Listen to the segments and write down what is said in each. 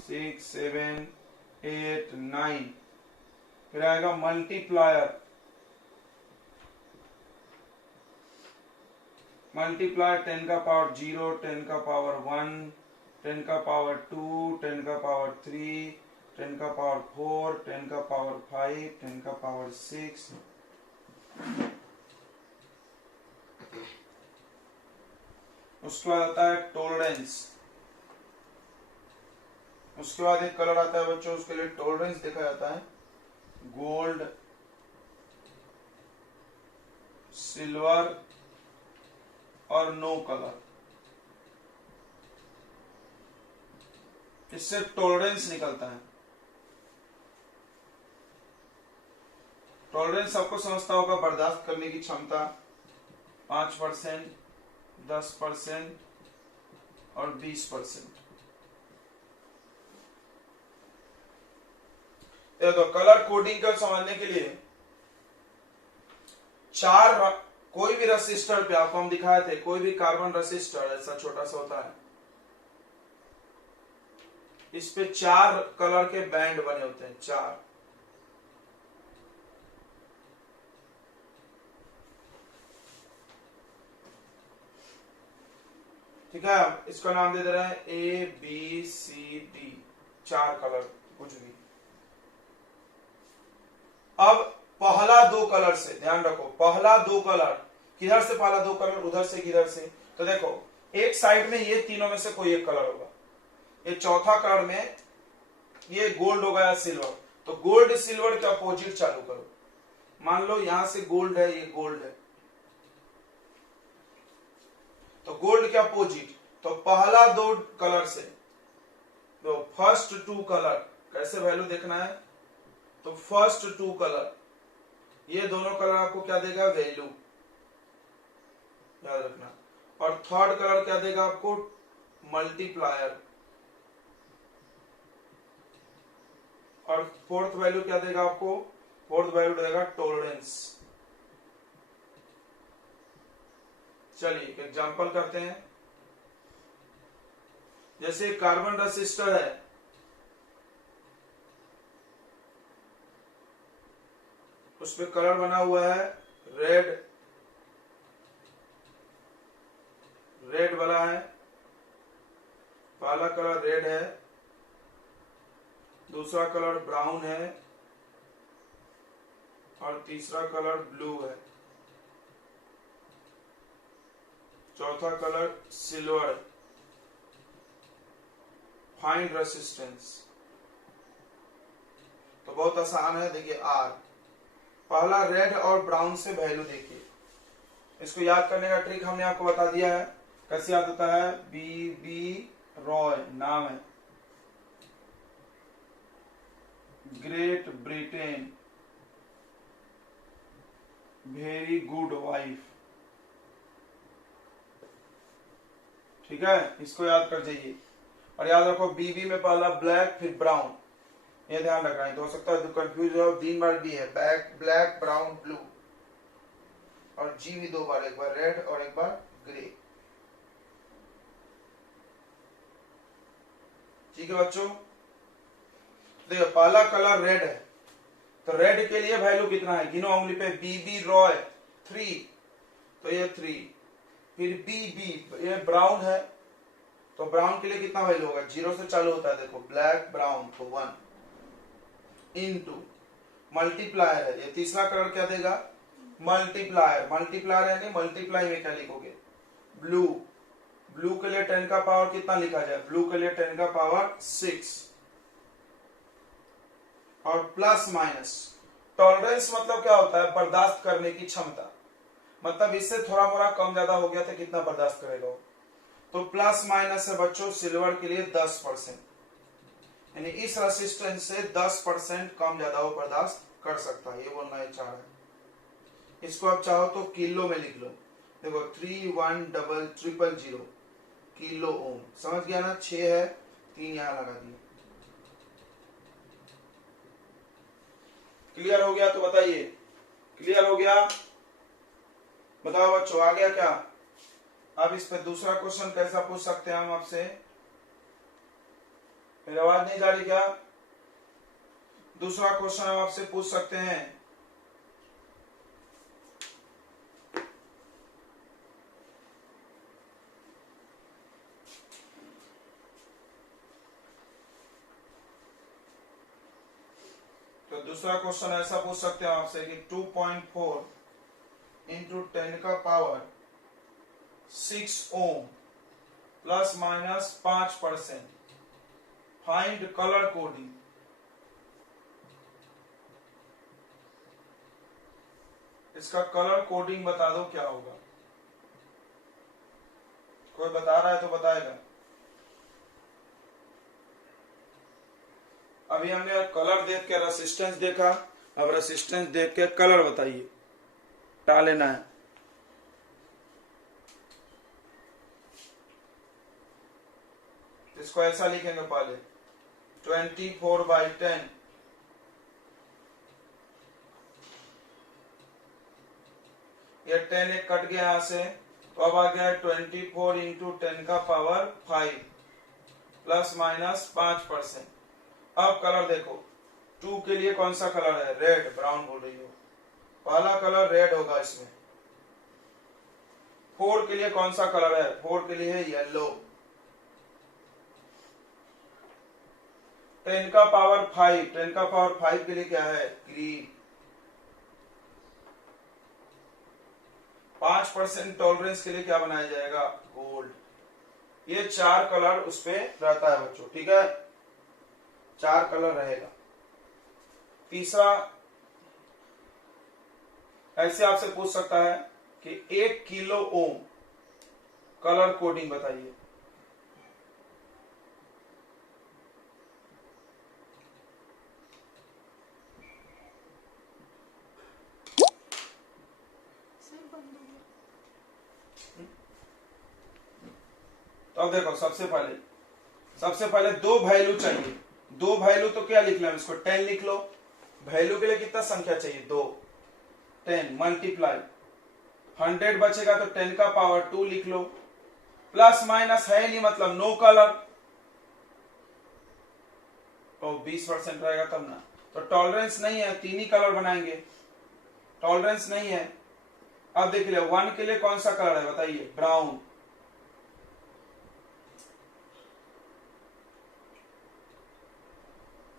6 7 8 9, फिर आएगा multiplier, multiplier 10 का पावर 0, 10 का पावर 1, 10 का पावर 2, 10 का पावर 3, 10 का पावर 4, 10 का पावर 5, 10 का पावर 6। उसके बाद आता है टॉलरेंस। उसके बाद एक कलर आता है बच्चों, उसके लिए टॉलरेंस देखा जाता है, गोल्ड, सिल्वर और नो कलर। इससे टॉलरेंस निकलता है। टॉलरेंस सबको समझता होगा, बर्दाश्त करने की क्षमता 5%, 10% और 20%। तो कलर कोडिंग को समझने के लिए कोई भी रेसिस्टर पे आपको हम दिखाए थे, कोई भी कार्बन रेसिस्टर ऐसा छोटा सा होता है, इस पे 4 कलर के बैंड बने होते हैं, 4। ठीक है, इसका नाम दे दे रहे हैं A B C D, 4 colour कुछ भी। अब पहला 2 कलर से ध्यान रखो, पहला 2 कलर किधर से, पहला 2 कलर उधर से, किधर से, तो देखो एक साइड में ये तीनों में से कोई एक कलर होगा, ये चौथा कलर में ये गोल्ड होगा या सिल्वर, तो गोल्ड सिल्वर के अपोजिट चालू करो। मान लो यहां से गोल्ड है, ये गोल्ड है, तो गोल्ड के अपोजिट, तो पहला 2 कलर से, तो फर्स्ट 2 कलर कैसे वैल्यू देखना है, तो फर्स्ट 2 कलर, ये दोनों कलर आपको क्या देगा, वैल्यू याद रखना। और थर्ड कलर क्या देगा आपको, मल्टीप्लायर। और फोर्थ वैल्यू क्या देगा आपको, फोर्थ वैल्यू देगा टॉलरेंस। चलिए एग्जांपल करते हैं। जैसे कार्बन रेसिस्टर है, उस पे कलर बना हुआ है रेड, रेड वाला है, पहला कलर रेड है, दूसरा कलर ब्राउन है और तीसरा कलर ब्लू है, चौथा कलर सिल्वर, फाइंड रेसिस्टेंस। तो बहुत आसान है, देखिए आर, पहला रेड और ब्राउन से वैल्यू देखिए। इसको याद करने का ट्रिक हमने आपको बता दिया है, कैसे याद होता है, बी रॉय नाम है, great Britain, very good wife. ठीक है, इसको याद कर जाइए। और याद रखो बीबी में पहला ब्लैक फिर ब्राउन, ये ध्यान रखना है, तो हो सकता है तो कंफ्यूज हो, 3 बार बी है, ब्लैक ब्राउन ब्लू, और जी भी 2 बार, एक बार रेड और एक बार ग्रे। ठीक है बच्चों, देखो पहला कलर रेड है, तो रेड के लिए वैल्यू कितना है, गिनो उंगली पे, बीबी रॉय 3, तो ये 3, फिर बीबी, ये ब्राउन है, तो ब्राउन के लिए कितना वैल्यू होगा, 0 से चालू होता है, देखो ब्लैक ब्राउन, तो 1 इनटू मल्टीप्लायर है, ये तीसरा कलर क्या देगा, मल्टीप्लायर, मल्टीप्लायर यानी मल्टीप्लाई में क्या लिखोगे, ब्लू, ब्लू के लिए 10 का पावर कितना लिखा जाए, ब्लू के लिए 10 का पावर 6, और प्लस माइनस। टॉलरेंस मतलब क्या होता है, बर्दाश्त करने की क्षमता, मतलब इससे थोड़ा मोड़ा कम ज्यादा हो गया तो कितना बर्दाश्त करेगा, तो प्लस माइनस है बच्चों सिल्वर के लिए 10%, यानी इस रेसिस्टेंस से 10% कम ज्यादा वो बर्दाश्त कर सकता है, ये बोलना चाह रहा है। इसको आप चाहो तो किलो में लिख लो, देखो 31000 किलो ओम, समझ गया ना, 6 है, 3 यहां लगा दिया। क्लियर हो गया तो बताइए, क्लियर हो गया, बताओ बच्चों आ गया क्या। अब इस पे दूसरा क्वेश्चन कैसा पूछ सकते हैं हम आपसे, मेरी आवाज नहीं जा रही क्या? दूसरा क्वेश्चन हम आपसे पूछ सकते हैं। तो दूसरा क्वेश्चन ऐसा पूछ सकते हैं आपसे कि 2.4 इंटू 10 का power 6 ohm plus minus 5%, find colour coding. इसका कलर कोडिंग बता दो क्या होगा। कोई बता रहा है तो बताएगा। अभी हमने कलर देख के रेसिस्टेंस देखा, अब रेसिस्टेंस देख के कलर बताइए, क्या लेना है। इसको ऐसा लिखेंगे पहले 24/10 ये 10 एक कट गया यहां से, तो अब आ गया 24 इंटू 10 का पावर 5 प्लस माइनस 5%। अब कलर देखो, 2 के लिए कौन सा कलर है? रेड, ब्राउन बोल रही हो, पहला कलर रेड होगा इसमें। 4 के लिए कौन सा कलर है? 4 के लिए है येलो। 10 का पावर 5, 10 का पावर 5 के लिए क्या है? ग्रीन। 5% टॉलरेंस के लिए क्या बनाया जाएगा? गोल्ड। ये 4 कलर उस पे रहता है बच्चों, ठीक है, 4 कलर रहेगा। तीसरा ऐसे आपसे पूछ सकता है कि 1 किलो ओम कलर कोडिंग बताइए। तो अब देखो, सबसे पहले 2 वैल्यू चाहिए। 2 वैल्यू तो क्या लिख लो, इसको 10 लिख लो। वैल्यू के लिए कितना संख्या चाहिए? 2। 10 मल्टीप्लाई 100 बचेगा तो 10 का पावर 2 लिख लो। प्लस माइनस है नहीं, मतलब नो कलर, तो 20% रहेगा तब ना। तो टॉलरेंस नहीं है, 3 ही कलर बनाएंगे, टॉलरेंस नहीं है। अब देख लिया 1 के लिए कौन सा कलर है बताइए? ब्राउन।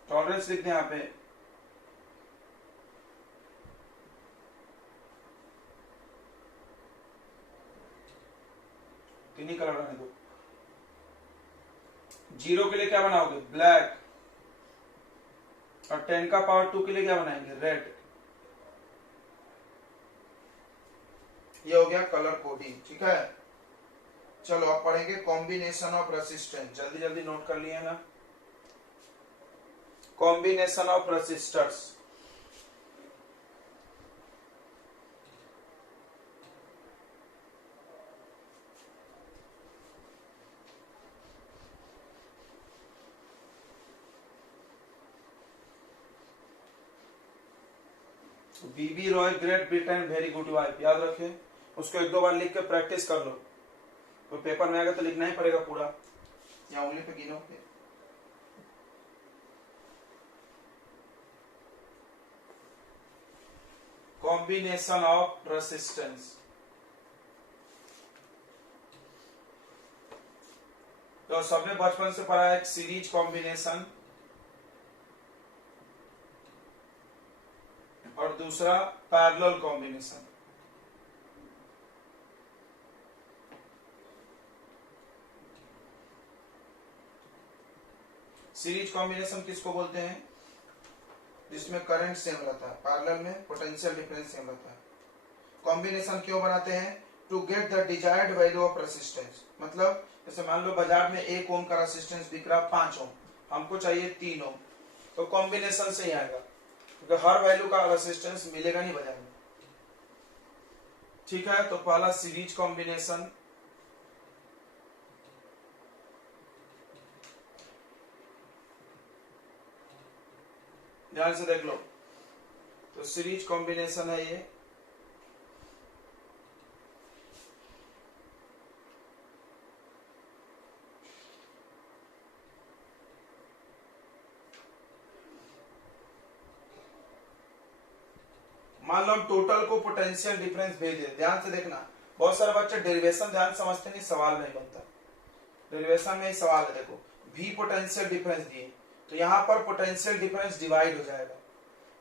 टॉलरेंस लिखते हैं यहाँ पे, तीन ही कलर रहने दो। 0 के लिए क्या बनाओगे? ब्लैक। और 10 का पावर 2 के लिए क्या बनाएंगे? रेड। ये हो गया कलर कोडिंग, ठीक है। चलो अब पढ़ेंगे कॉम्बिनेशन ऑफ रेसिस्टेंस। जल्दी जल्दी नोट कर लिए ना। Combination of resistors. BB Roy Great Britain very good wife, याद रखें। उसको 1-2 बार लिख के प्रैक्टिस कर लो, तो पेपर में आएगा तो लिखना ही पड़ेगा पूरा, या उंगली पे गिनो। कॉम्बिनेशन ऑफ रेसिस्टेंस, तो सबने बचपन से पढ़ा है एक सीरीज कॉम्बिनेशन और दूसरा पैरेलल कॉम्बिनेशन। सीरीज कॉम्बिनेशन किसको बोलते हैं? जिसमें करंट सेम रहता है, पैरेलल में पोटेंशियल डिफरेंस सेम रहता है। कॉम्बिनेशन क्यों बनाते हैं? To get the desired value of resistance. मतलब जैसे मान लो बाजार में 1 ओम का रेसिस्टेंस बिक रहा 5 ओम, हमको चाहिए 3 ओम, तो कॉम्बिनेशन से ही आएगा, क्योंकि हर वैल्यू का रेसिस्टेंस मिलेगा नहीं बाजार में, ठीक है। तो पहला सीरीज कॉम्बिनेशन, ध्यान से देख लो, तो सीरीज कॉम्बिनेशन है ये। मान लो हम टोटल को पोटेंशियल डिफरेंस भेजे, ध्यान से देखना, बहुत सारे बच्चे डेरिवेशन ध्यान समझते नहीं, सवाल नहीं बनता। डेरिवेशन में ही सवाल है, देखो v पोटेंशियल डिफरेंस दिए, तो यहाँ पर पोटेंशियल डिफरेंस डिवाइड हो जाएगा।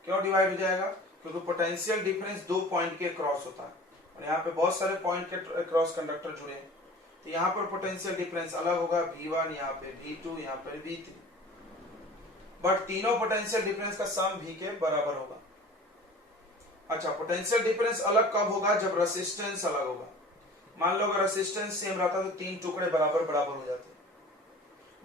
क्यों डिवाइड हो जाएगा? क्योंकि पोटेंशियल डिफरेंस 2 पॉइंट के क्रॉस होता है, और यहाँ पे बहुत सारे पॉइंट के क्रॉस कंडक्टर जुड़े हैं, तो यहाँ पर पोटेंशियल डिफरेंस अलग होगा, v1, यहाँ पे v2, यहाँ पर v3, बट तीनों पोटेंशियल डिफरेंस का सम v के बराबर होगा। अच्छा, पोटेंशियल डिफरेंस अलग कब होगा? जब रेसिस्टेंस अलग होगा। मान लो अगर रेसिस्टेंस सेम रहता तो 3 टुकड़े बराबर बराबर हो जाते।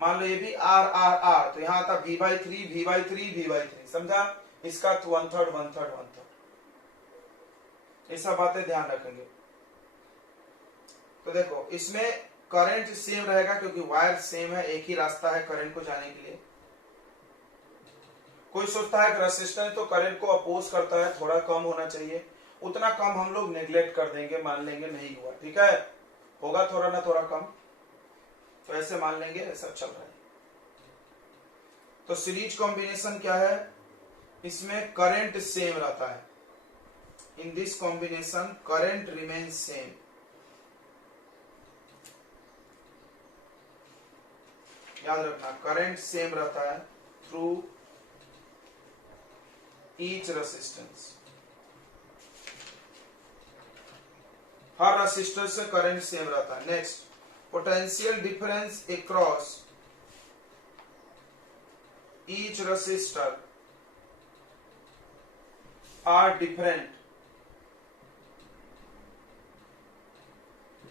मान लो ये भी R R R, तो यहाँ आता v/3 v/3 v/3, समझा? इसका तो 1/3 1/3 1/3, ये सब बातें ध्यान रखेंगे। तो देखो इसमें करंट सेम रहेगा क्योंकि वायर सेम है, एक ही रास्ता है करंट को जाने के लिए। कोई सोचता है कि रेसिस्टेंस तो करंट को अपोज करता है, थोड़ा कम होना चाहिए, उतना कम हम लोग नेग्लेक्ट कर देंगे, मान लेंगे नहीं हुआ, ठीक है, होगा थोड़ा ना थोड़ा कम, तो ऐसे मान लेंगे, ऐसा चल रहा है। तो सीरीज कॉम्बिनेशन क्या है? इसमें करंट सेम रहता है। In this combination current remain same. याद रखना, करंट सेम रहता है थ्रू ईच रेसिस्टेंस, हर रेसिस्टर से करंट सेम रहता है। Next, potential difference across each resistor are different.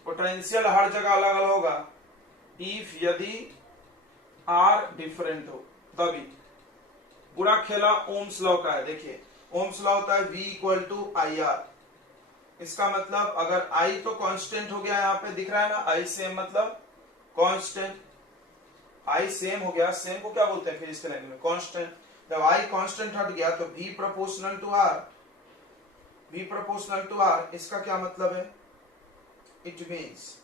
Potential हर जगह अलग अलग होगा, इफ यदि आर डिफरेंट हो तभी। पूरा खेला ओम्स लॉ का है। देखिए ओम्स लॉ होता है V = IR, इसका मतलब अगर I तो कांस्टेंट हो गया, यहाँ पे दिख रहा है ना I सेम मतलब कांस्टेंट, I सेम हो गया, सेम को क्या बोलते हैं फिजिक्स लैंग्वेज में? कांस्टेंट। जब I कांस्टेंट हट गया तो V proportional to R, V proportional to R, इसका क्या मतलब है? इट मीन्स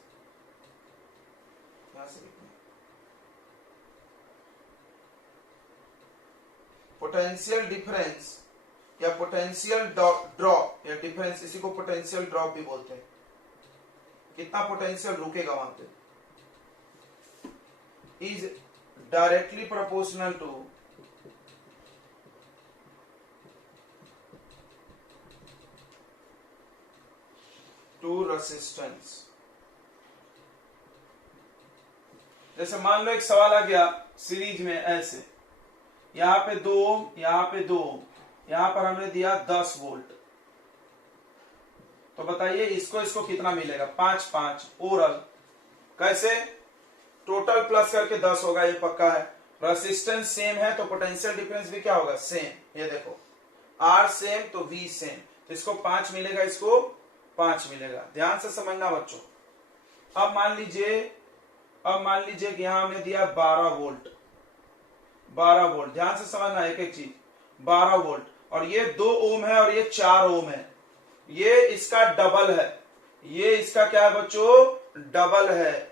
यहां से पोटेंशियल डिफरेंस या पोटेंशियल ड्रॉप या डिफरेंस, इसी को पोटेंशियल ड्रॉप भी बोलते हैं। कितना पोटेंशियल रुकेगा वहां पे, is directly proportional to resistance. जैसे मान लो एक सवाल आ गया सीरीज में ऐसे, यहां पे 2 ओम, यहां पे 2 ओम, यहां पर हमने दिया 10 वोल्ट, तो बताइए इसको इसको कितना मिलेगा? 5 5 ओरल। कैसे? टोटल प्लस करके 10 होगा, ये पक्का है। रेसिस्टेंस सेम है तो पोटेंशियल डिफरेंस भी क्या होगा? सेम। ये देखो R सेम तो V सेम, तो इसको 5 मिलेगा, इसको 5 मिलेगा। ध्यान से समझना बच्चों। अब मान लीजिए कि यहां हमने दिया 12 वोल्ट, 12 वोल्ट, ध्यान से समझना एक एक चीज। 12 वोल्ट और ये 2 ओम है और ये 4 ओम है, ये इसका डबल है, ये इसका क्या है बच्चों? डबल है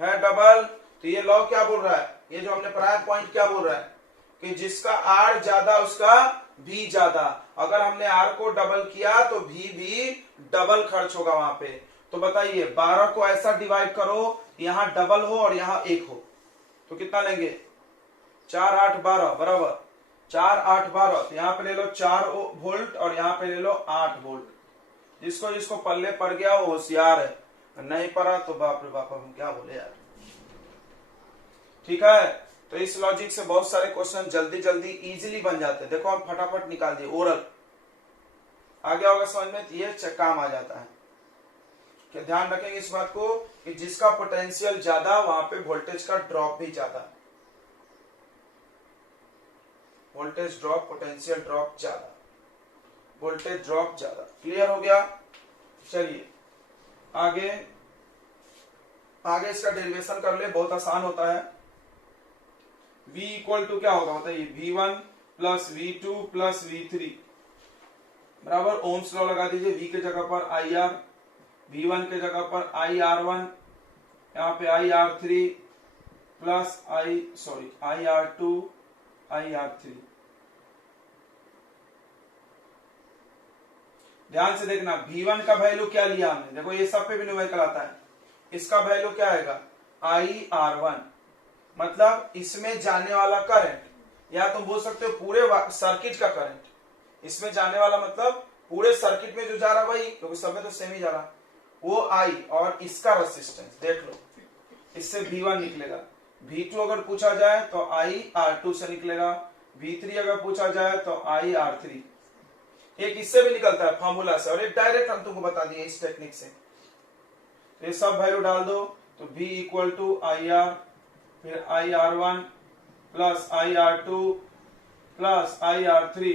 डबल। तो ये लॉ क्या बोल रहा है? ये जो हमने पढ़ाया पॉइंट क्या बोल रहा है कि जिसका R ज्यादा उसका V ज्यादा। अगर हमने R को डबल किया तो V भी डबल खर्च होगा वहां पे। तो बताइए 12 को ऐसा डिवाइड करो, यहां डबल हो और यहां 1 हो, तो कितना लेंगे? 4 8 12 बराबर 4 8 12। तो यहाँ पे ले लो 4 वोल्ट और यहाँ पे ले लो 8 वोल्ट। जिसको पल्ले पड़ गया वो होशियार है, नहीं पड़ा तो बाप रे बाप, हम क्या बोले यार। ठीक है, तो इस लॉजिक से बहुत सारे क्वेश्चन जल्दी जल्दी इजीली बन जाते हैं। देखो हम फटाफट निकाल दिए, ओरल आ गया होगा समझ में, ये काम आ जाता है। कि ध्यान रखेंगे इस बात को कि जिसका पोटेंशियल ज्यादा वहां पे वोल्टेज का ड्रॉप भी ज्यादा, वोल्टेज ड्रॉप पोटेंशियल ड्रॉप ज्यादा, वोल्टेज ड्रॉप ज्यादा। क्लियर हो गया? चलिए आगे इसका डेरिवेशन कर ले, बहुत आसान होता है। V = क्या होगा बताइए? V1 + V2 + V3 बराबर ओम्स लॉ लगा दीजिए। V के जगह पर IR, V1 के जगह पर IR1, यहाँ पे IR3 प्लस IR2 IR3। ध्यान से देखना, V1 का वैल्यू क्या लिया हमने, देखो ये सब पे भी न्यूमेरिकल आता है, इसका वैल्यू क्या आएगा IR1, मतलब इसमें जाने वाला करंट, या तुम बोल सकते हो पूरे सर्किट का करंट, इसमें जाने वाला मतलब पूरे सर्किट में जो जा रहा वही, क्योंकि सब में तो सेम ही जा रहा, वो I, और इसका रेसिस्टेंस देख लो, इससे V1 निकलेगा, V2 अगर पूछा जाए तो IR2 से निकलेगा, V3 अगर पूछा जाए तो IR3, एक इससे भी निकलता है फॉर्मूला से, और एक डायरेक्ट हम तुमको बता दिए इस टेक्निक से। तो ये सब वैल्यू डाल दो, तो V इक्वल टू IR, फिर IR1 plus IR2 plus IR3,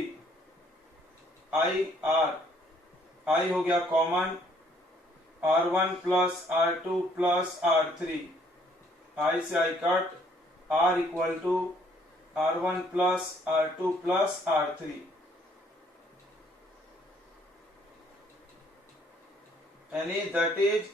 I हो गया common, R1 plus R2 plus R3, I से I cut, R equal to R1 plus R2 plus R3, यानी दैट इज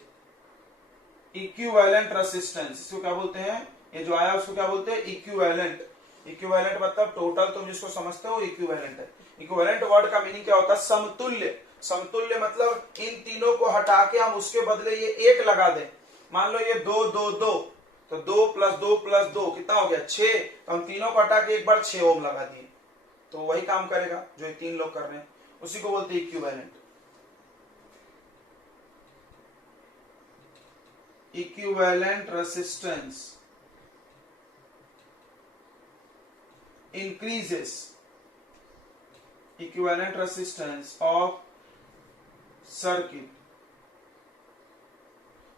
इक्विवेलेंट रेसिस्टेंस। इसको क्या बोलते हैं, ये जो आया उसको क्या बोलते हैं इक्विवेलेंट। इक्विवेलेंट मतलब टोटल, तुम जिसको समझते हो इक्विवेलेंट है। इक्विवेलेंट वर्ड का मीनिंग क्या होता है, समतुल्य। समतुल्य मतलब इन तीनों को हटा के हम उसके बदले ये एक लगा दें। मान लो ये 2 2 2, तो 2 + 2 + 2 कितना हो गया 6, तो हम तीनों को हटा के एक बार 6 ओम लगा दिए, तो वही काम करेगा जो ये तीन लोग कर रहे हैं, उसी को बोलते हैं equivalent. Equivalent resistance increases, equivalent resistance of circuit,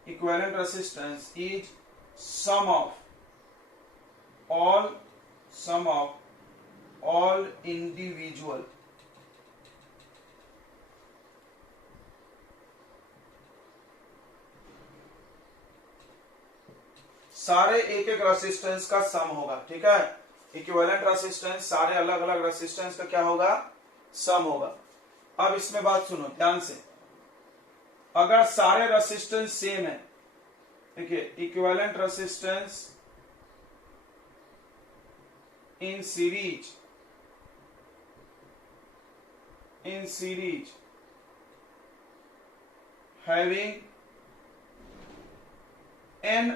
equivalent resistance is sum of all individual सारे एक एक रेसिस्टेंस का सम होगा, ठीक है। इक्विवेलेंट रेसिस्टेंस सारे अलग अलग रेसिस्टेंस का क्या होगा, सम होगा। अब इसमें बात सुनो ध्यान से, अगर सारे रेसिस्टेंस सेम है, देखिए equivalent resistance in series having n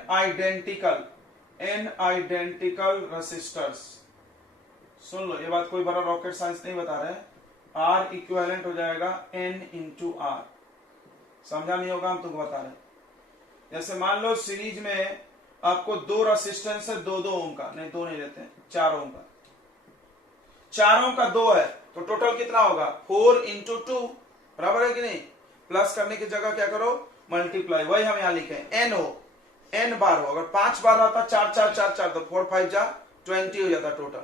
identical resistors। सुन लो ये बात, कोई बड़ा रॉकेट साइंस नहीं बता रहे, R इक्विवेलेंट हो जाएगा N × R, समझा नहीं होगा हम तुमको बता रहे। जैसे मान लो सीरीज में आपको 2 रेसिस्टेंस है 2 2 ओम का, नहीं 2 नहीं लेते हैं, 4 ओम का, 4 ओम का 2 है, तो टोटल कितना होगा 4 × 2, बराबर है कि नहीं। प्लस करने की जगह क्या करो मल्टीप्लाई, वही हम यहाँ लिखे n हो, n बार हो, अगर 5 बार रहता 4 4 4 4 तो 4 5 जा 20 हो जाता टोटल,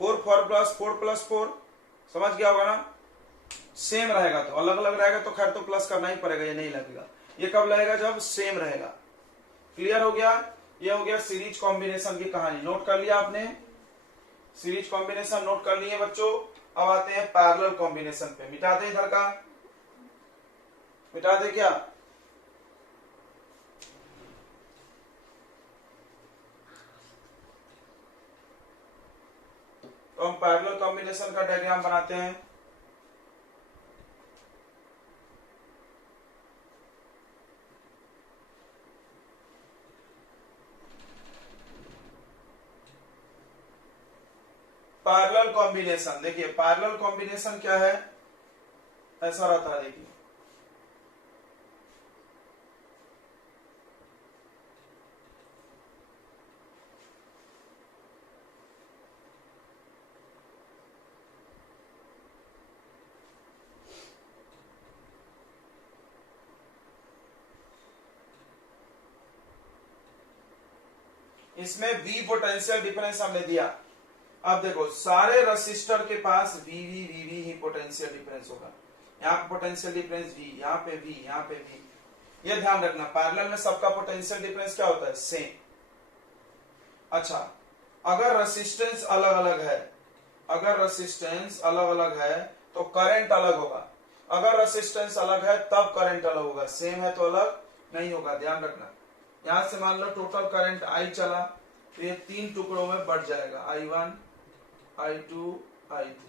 4 4 + 4 + 4, समझ गया होगा ना। सेम रहेगा तो, अलग अलग रहेगा तो खैर तो प्लस करना ही पड़ेगा, ये नहीं लगेगा। ये कब लगेगा, जब सेम रहेगा। क्लियर हो गया, ये हो गया सीरीज कॉम्बिनेशन की कहानी। नोट कर लिया आपने, सीरीज कॉम्बिनेशन नोट कर लिए बच्चों। अब आते हैं पैरेलल कॉम्बिनेशन पे। मिटा दे इधर का, मिटा दे क्या, तो हम पैरेलल कॉम्बिनेशन का डायग्राम बनाते हैं। पैरेलल कॉम्बिनेशन, देखिए पैरेलल कॉम्बिनेशन क्या है, ऐसा रहता है, देखिए इसमें V पोटेंशियल डिफरेंस हमने दिया। अब देखो सारे रेसिस्टर के पास VV ही पोटेंशियल डिफरेंस होगा, यहाँ पे पोटेंशियल डिफरेंस V, यहाँ पे V, यहाँ पे V। ये ध्यान रखना, पैरेलल में सबका पोटेंशियल डिफरेंस क्या होता है, सेम। अच्छा, अगर रेसिस्टेंस अलग अलग है, अगर रेसिस्टेंस अलग अलग है तो करंट अलग होगा, अगर रेसिस्टेंस अलग है तब करंट अलग होगा, सेम है तो अलग नहीं होगा, ध्यान रखना। यहां से मान लो टोटल करंट I चला, तो ये 3 टुकड़ों में बढ़ जाएगा, I1 I2 I3।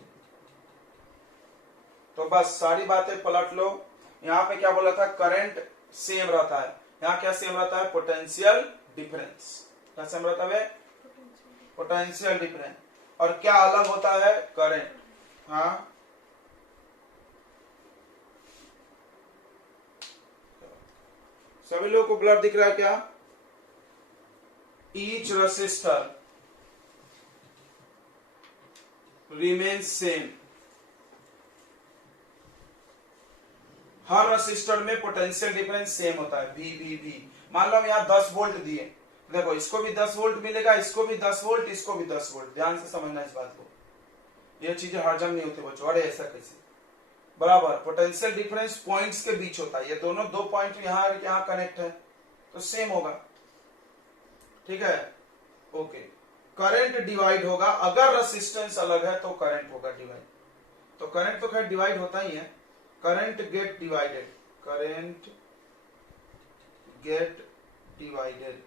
तो बस सारी बातें पलट लो। यहाँ पे क्या बोला था, करंट सेम रहता है, यहाँ क्या सेम रहता है, पोटेंशियल डिफरेंस। क्या सेम रहता है, पोटेंशियल डिफरेंस। और क्या अलग होता है, करंट। हाँ सभी लोगों को ब्लर दिख रहा है क्या? Each resistor remains same. हर रेसिस्टर में पोटेंशियल डिफरेंस सेम होता है, V। मान लो हम यहाँ 10 वोल्ट दिए, देखो इसको भी 10 वोल्ट मिलेगा, इसको भी 10 वोल्ट, इसको भी 10 वोल्ट। ध्यान से समझना इस बात को, ये चीजें हरजम नहीं होती बच्चों। अरे ऐसा कैसे, बराबर पोटेंशियल डिफरेंस पॉइंट्स के बीच होता है। ये दोनों दो पॉइंट यहाँ और यहाँ कनेक्ट है तो सेम होगा, ठीक है, ओके। करंट डिवाइड होगा, अगर रेसिस्टेंस अलग है तो करंट होगा डिवाइड। तो करंट तो खैर डिवाइड होता ही है, current gate divided, current gate divided,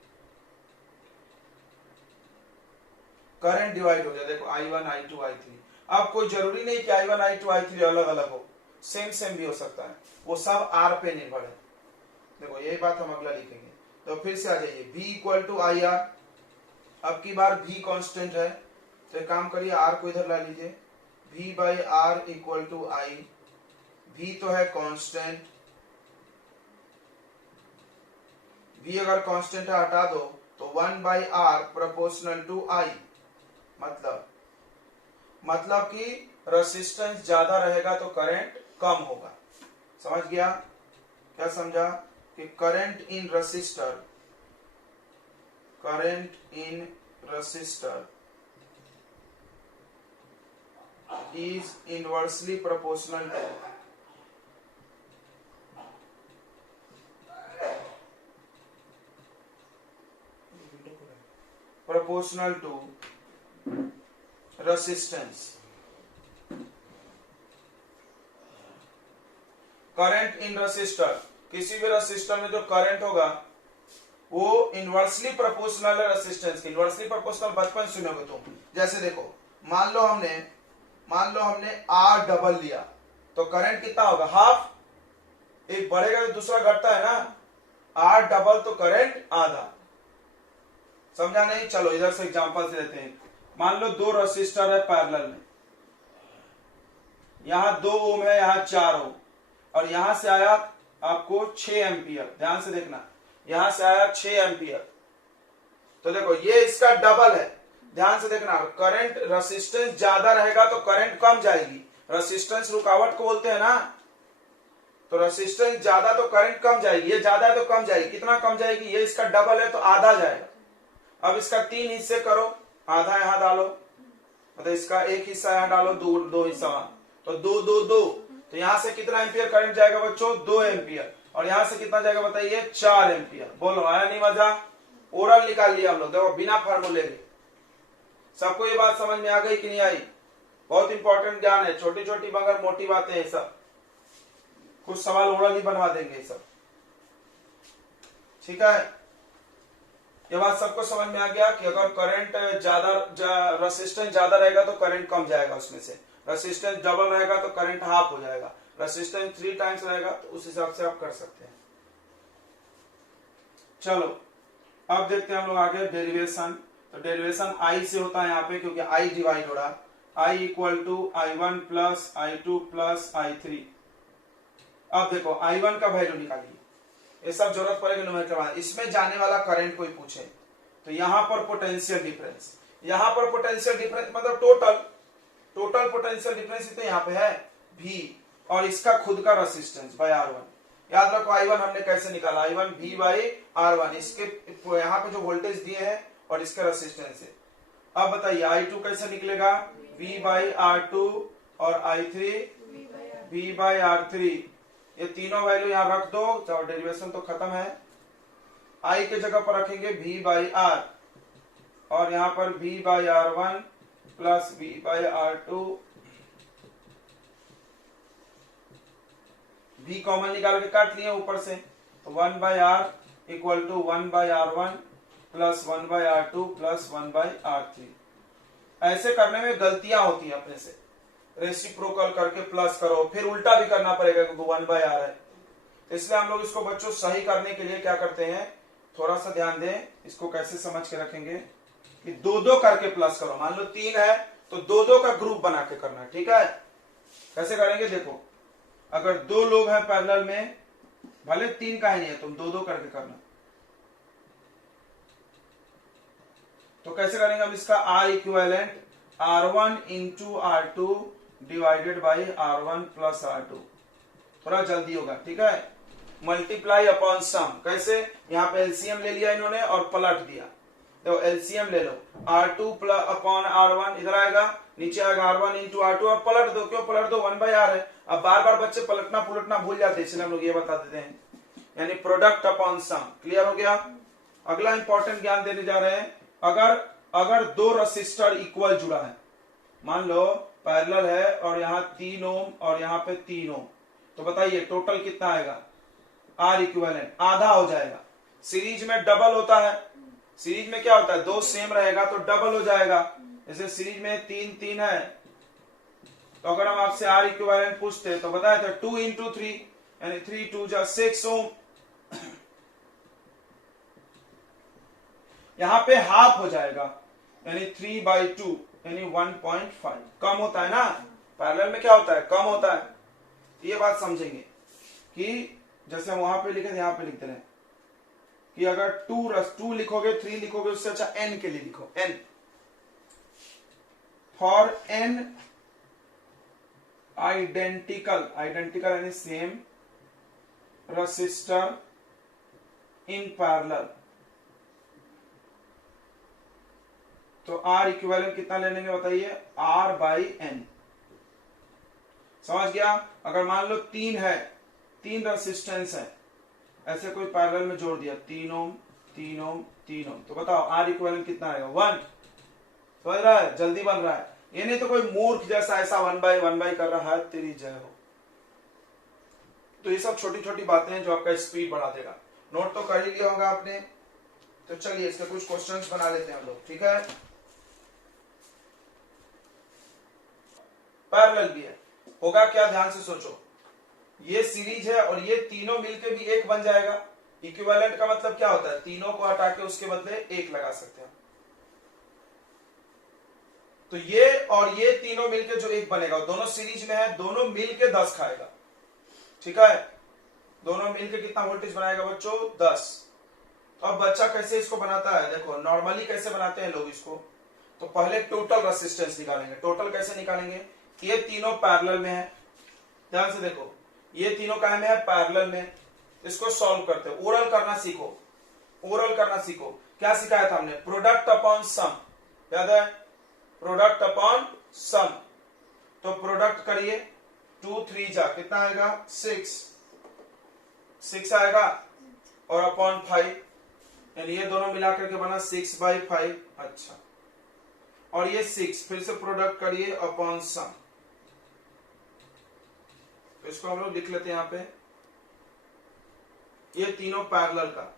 current divide हो गया। देखो I1 I2 I3। अब कोई जरूरी नहीं कि I1 I2 I3 अलग अलग हो, सेम भी हो सकता है, वो सब R पे निर्भर है। देखो यही बात हम अगला लिखेंगे। तो फिर से आ जाइए, V equal to I R. अब की बार V कांस्टेंट है, तो एक काम करिए R को इधर ला लीजिए, V by R equal to I. V तो है कांस्टेंट, V अगर कांस्टेंट है हटा दो तो 1 बाई आर प्रोपोर्शनल टू आई। मतलब कि रेसिस्टेंस ज्यादा रहेगा तो करंट कम होगा। समझ गया? क्या समझा? कि current in resistor is inversely proportional to resistance। Current in resistor, किसी भी रेसिस्टर में जो करंट होगा वो इनवर्सली प्रोपोर्शनल है रेसिस्टेंस के। इनवर्सली प्रोपोर्शनल बचपन सुनोगे तुम। जैसे देखो, मान लो हमने R डबल लिया तो करंट कितना होगा, हाफ। एक बढ़ेगा तो दूसरा घटता है ना, R डबल तो करंट आधा। समझा नहीं? चलो इधर से एग्जांपल से लेते हैं। मान लो दो रेसिस्टर है पैरेलल में, यहां 2 ओम है, यहां 4 ओम, और यहां से आया आपको 6 एम्पियर। ध्यान से देखना, यहां से आया 6 एम्पियर। तो देखो ये इसका डबल है। ध्यान से देखना, करंट रेसिस्टेंस ज्यादा रहेगा तो करंट कम जाएगी। रेसिस्टेंस रुकावट को बोलते हैं ना, तो रेसिस्टेंस ज्यादा तो करंट कम जाएगी। ये ज्यादा है तो कम जाएगी। कितना कम जाएगी? ये इसका डबल है तो आधा जाएगा। अब इसका 3 हिस्से करो, आधा यहां डालो, मतलब इसका एक हिस्सा यहां डालो, दो हिस्सा वहां, तो 2 तो यहां से कितना एम्पियर करंट जाएगा बच्चों? 2 एम्पियर। और यहां से कितना जाएगा बताइए? 4 एम्पियर। बोलो आया नहीं मजा? ओरल निकाल लिया हम लोग, देखो बिना फार्मूले के। सबको ये बात समझ में आ गई कि नहीं आई? बहुत इंपॉर्टेंट ज्ञान है, छोटी छोटी मगर मोटी बातें हैं सब। कुछ सवाल ओरल ही बनवा देंगे सब, ठीक है? ये बात सबको समझ में आ गया कि अगर करंट रेसिस्टेंस ज्यादा रहेगा तो करंट कम जाएगा उसमें से। रेसिस्टेंस डबल रहेगा तो करंट हाफ हो जाएगा। रेसिस्टेंस 3 टाइम्स रहेगा तो उस हिसाब से आप कर सकते हैं। चलो अब देखते हैं हम लोग आगे डेरिवेशन। तो डेरिवेशन I से होता है यहाँ पे, क्योंकि I डिवाइड हो रहा। I equal to I1 plus I2 plus I3। अब देखो I1 का वैल्यू निकालिए, ये सब जरूरत पड़ेगी न्यूमेरिकल वाला। इसमें जाने वाला करंट कोई पूछे तो यहाँ पर पोटेंशियल डिफरेंस, यहाँ पर पोटेंशियल डिफरेंस मतलब टोटल पोटेंशियल डिफरेंस तो यहाँ पे है V, और इसका खुद का रेसिस्टेंस बाय R1। याद रखो I1 हमने कैसे निकाला, I1 V बाई R1। इसके यहाँ पे जो वोल्टेज दिए हैं और इसका रेसिस्टेंस है। अब बताइए I2 कैसे निकलेगा? V बाई R2 और I3 V बाई R3। ये तीनों वैल्यू यहाँ रख दो, तो डेरिवेशन तो खत्म है। I के जगह पर रखेंगे V बाई R, और यहाँ पर V by R1 plus V by R2। V common निकाल के काट लिए ऊपर से, तो 1 by R equal to 1 by R1 plus 1 by R2 plus 1 by R3। ऐसे करने में गलतियां होती हैं अपने से। रेसिप्रोकल करके प्लस करो, फिर उल्टा भी करना पड़ेगा क्योंकि 1/r है। तो इसलिए हम लोग इसको बच्चों सही करने के लिए क्या करते हैं, थोड़ा सा ध्यान दें, इसको कैसे समझ के रखेंगे कि दो दो करके प्लस करो। मान लो 3 है तो दो दो का ग्रुप बना के करना, ठीक है। कैसे करेंगे देखो, अगर 2 लोग हैं पैरेलल में, भले 3 का ही नहीं है, तुम दो दो करके करना। तो कैसे करेंगे हम इसका, R equivalent R1 into R2 divided by R1 plus R2। थोड़ा जल्दी होगा, ठीक है। मल्टीप्लाई अपॉन सम, कैसे, यहाँ पे एलसीएम ले लिया इन्होंने और पलट दिया। देखो एलसीएम ले लो, R2 प्लस अपॉन R1 इधर आएगा, नीचे आएगा R1 इंटू R2 और पलट दो। क्यों पलट दो, 1/r है। अब बार बार बच्चे पलटना पुलटना भूल जाते हैं, इसलिए हम लोग ये बता देते हैं, यानी प्रोडक्ट अपॉन सम। क्लियर हो गया। अगला इंपॉर्टेंट ज्ञान देने जा रहे हैं, अगर 2 रसिस्टर इक्वल जुड़ा है, मान लो पैरेलल है और यहाँ 3 ओम और यहाँ पे 3 ओम, तो बताइए टोटल कितना आएगा, R इक्विवेलेंट आधा हो जाएगा। सीरीज में डबल होता है, सीरीज में क्या होता है, 2 सेम रहेगा तो डबल हो जाएगा। जैसे सीरीज में 3 है, तो अगर हम आपसे R इक्विवेलेंट पूछते तो बताया था 2 इंटू 3 यानी 3 2 जा 6 ओम। यहां पे हाफ हो जाएगा यानी 3/2 यानी 1.5, कम होता है ना, पैरेलल में क्या होता है, कम होता है। ये बात समझेंगे कि जैसे हम वहां पे लिखे थे, यहां पे लिखते रहे कि अगर 2 लिखोगे 3 लिखोगे, उससे अच्छा n के लिए लिखो, n फॉर n आइडेंटिकल यानी सेम रेसिस्टर इन पैरेलल, तो R इक्विवेलेंट कितना ले लेंगे बताइए, R/n। समझ गया। अगर मान लो 3 है, 3 रेसिस्टेंस है, ऐसे कोई पैरेलल में जोड़ दिया, 3 ओम 3 ओम 3 ओम, तो बताओ R इक्विवेलेंट कितना आएगा, 1। समझ रहा है, जल्दी बन रहा है। ये नहीं तो कोई मूर्ख जैसा ऐसा 1/1 कर रहा है, तेरी जय हो। तो ये सब छोटी छोटी बातें हैं जो आपका स्पीड बढ़ा देगा। नोट तो कर ही लिया होगा आपने, तो चलिए इसके कुछ क्वेश्चंस बना लेते हैं हम लोग, ठीक है। पैरेलल भी है, होगा क्या, ध्यान से सोचो। ये सीरीज है और ये तीनों मिलके भी एक बन जाएगा। इक्विवेलेंट का मतलब क्या होता है, तीनों को हटा के उसके बदले एक लगा सकते हैं। तो ये और ये तीनों मिलके जो एक बनेगा, दोनों सीरीज में है, दोनों मिलके 10 खाएगा, ठीक है। दोनों मिलके कितना वोल्टेज बनाएगा बच्चों, 10। तो अब बच्चा कैसे इसको बनाता है, देखो नॉर्मली कैसे बनाते हैं लोग इसको, तो पहले टोटल रेसिस्टेंस निकालेंगे। टोटल कैसे निकालेंगे, ये तीनों पैरेलल में है, ध्यान से देखो, ये तीनों काय में है, पैरेलल में। इसको सॉल्व करते हैं, ओरल करना सीखो, ओरल करना सीखो। क्या सिखाया था हमने, प्रोडक्ट अपॉन सम, याद है, प्रोडक्ट अपॉन सम। तो प्रोडक्ट करिए, 2 3 जा कितना आएगा, 6 आएगा, और अपॉन 5 यानी ये दोनों मिलाकर के बना 6/5। अच्छा, और ये 6 फिर से प्रोडक्ट करिए अपॉन सम, तो इसको हम लोग लिख लेते हैं यहां पे, ये तीनों पैरेलल का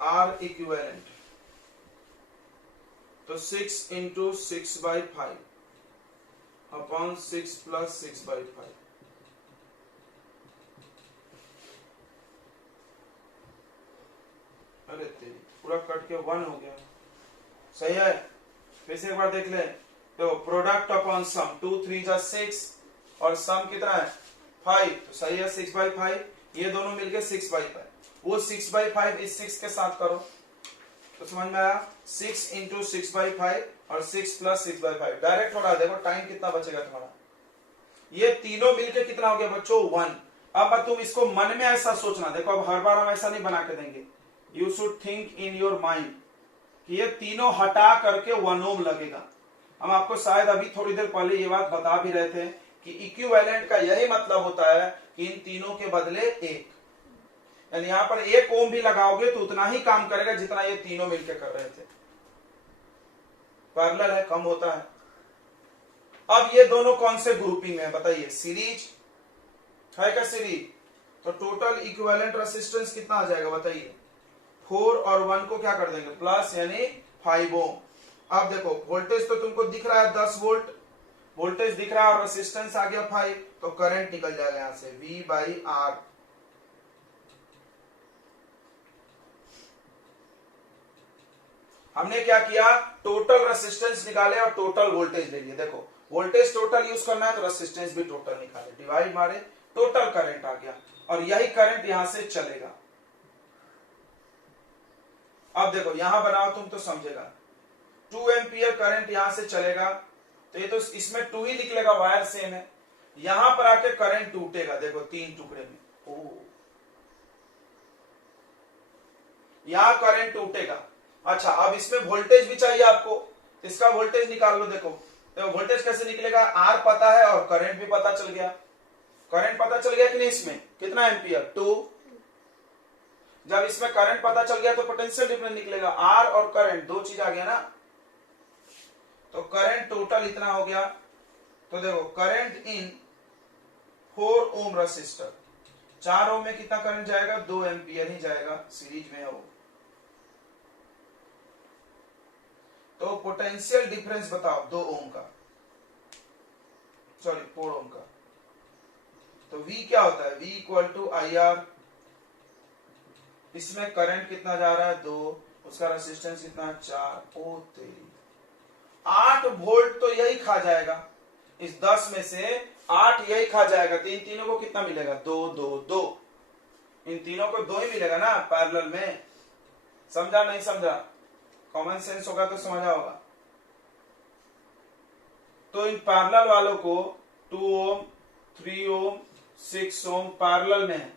R इक्विवेलेंट, तो 6 इंटू 6/5 अपॉन 6 प्लस 6/5। अरे तेरी, पूरा कट के 1 हो गया, सही है। फिर से एक बार देख ले, तो प्रोडक्ट अपॉन सम, 2 3 जा 6 और सम कितना है 5, तो सही है 6/5। ये दोनों मिलके 6/5, वो 6/5 इस 6 के साथ करो तो समझ में आया, 6 इंटू 6/5 और 6 प्लस 6/5। डायरेक्ट हो रहा है, देखो टाइम कितना बचेगा तुम्हारा। ये तीनों मिलके कितना हो गया बच्चों, 1। अब तुम इसको मन में ऐसा सोचना, देखो अब हर बार हम ऐसा नहीं बना के देंगे, you should think in your mind कि ये तीनों हटा करके 1 ओम लगेगा। हम आपको शायद अभी थोड़ी देर पहले ये बात बता भी रहे थे कि इक्विवेलेंट का यही मतलब होता है कि इन तीनों के बदले 1, यानी यहां पर 1 ओम भी लगाओगे तो उतना ही काम करेगा जितना ये तीनों मिलकर कर रहे थे। पैरेलल है, कम होता है। अब ये दोनों कौन से ग्रुपिंग में है बताइए, सीरीज है क्या, सीरीज, तो टोटल इक्विवेलेंट रेसिस्टेंस कितना आ जाएगा बताइए, 4 और 1 को क्या कर देंगे प्लस, यानी 5 ओम। अब देखो वोल्टेज तो तुमको दिख रहा है 10 वोल्ट, वोल्टेज दिख रहा है और रेसिस्टेंस आ गया 5, तो करंट निकल जाएगा यहां से V/R। हमने क्या किया, टोटल रेसिस्टेंस निकाले और टोटल वोल्टेज ले लिए। देखो वोल्टेज टोटल यूज करना है तो रेसिस्टेंस भी टोटल निकाले, डिवाइड मारे, टोटल करंट आ गया और यही करंट यहां से चलेगा। अब देखो यहां बनाओ तुम तो समझेगा, 2 एम्पियर करंट यहां से चलेगा तो ये तो इसमें 2 ही निकलेगा, वायर सेम है। यहां पर आके करंट टूटेगा, देखो 3 टुकड़े में, यहां करंट टूटेगा। अच्छा अब इसमें वोल्टेज भी चाहिए आपको, इसका वोल्टेज निकाल लो। देखो तो वोल्टेज कैसे निकलेगा, आर पता है और करंट भी पता चल गया। करंट पता चल गया कि नहीं, इसमें कितना एम्पियर 2। जब इसमें करंट पता चल गया तो पोटेंशियल डिफरेंस निकलेगा, आर और करंट दो चीज आ गया ना। तो करंट टोटल इतना हो गया। तो देखो करंट इन 4 ओम रेसिस्टर, 4 ओम में कितना करंट जाएगा, 2 एम्पियर ही जाएगा, सीरीज में है वो। तो पोटेंशियल डिफरेंस बताओ 2 ओम का, सॉरी 4 ओम का। तो V क्या होता है, V इक्वल टू IR। इसमें करंट कितना जा रहा है 2, उसका रेसिस्टेंस कितना 4। ओ तेरी, 8 वोल्ट तो यही खा जाएगा, इस 10 में से 8 यही खा जाएगा। तो इन तीनों को कितना मिलेगा, 2 2 2, इन तीनों को 2 ही मिलेगा ना पैरेलल में। समझा नहीं समझा, कॉमन सेंस होगा तो समझा होगा। तो इन पैरेलल वालों को 2 ओम 3 ओम 6 ओम पैरेलल में है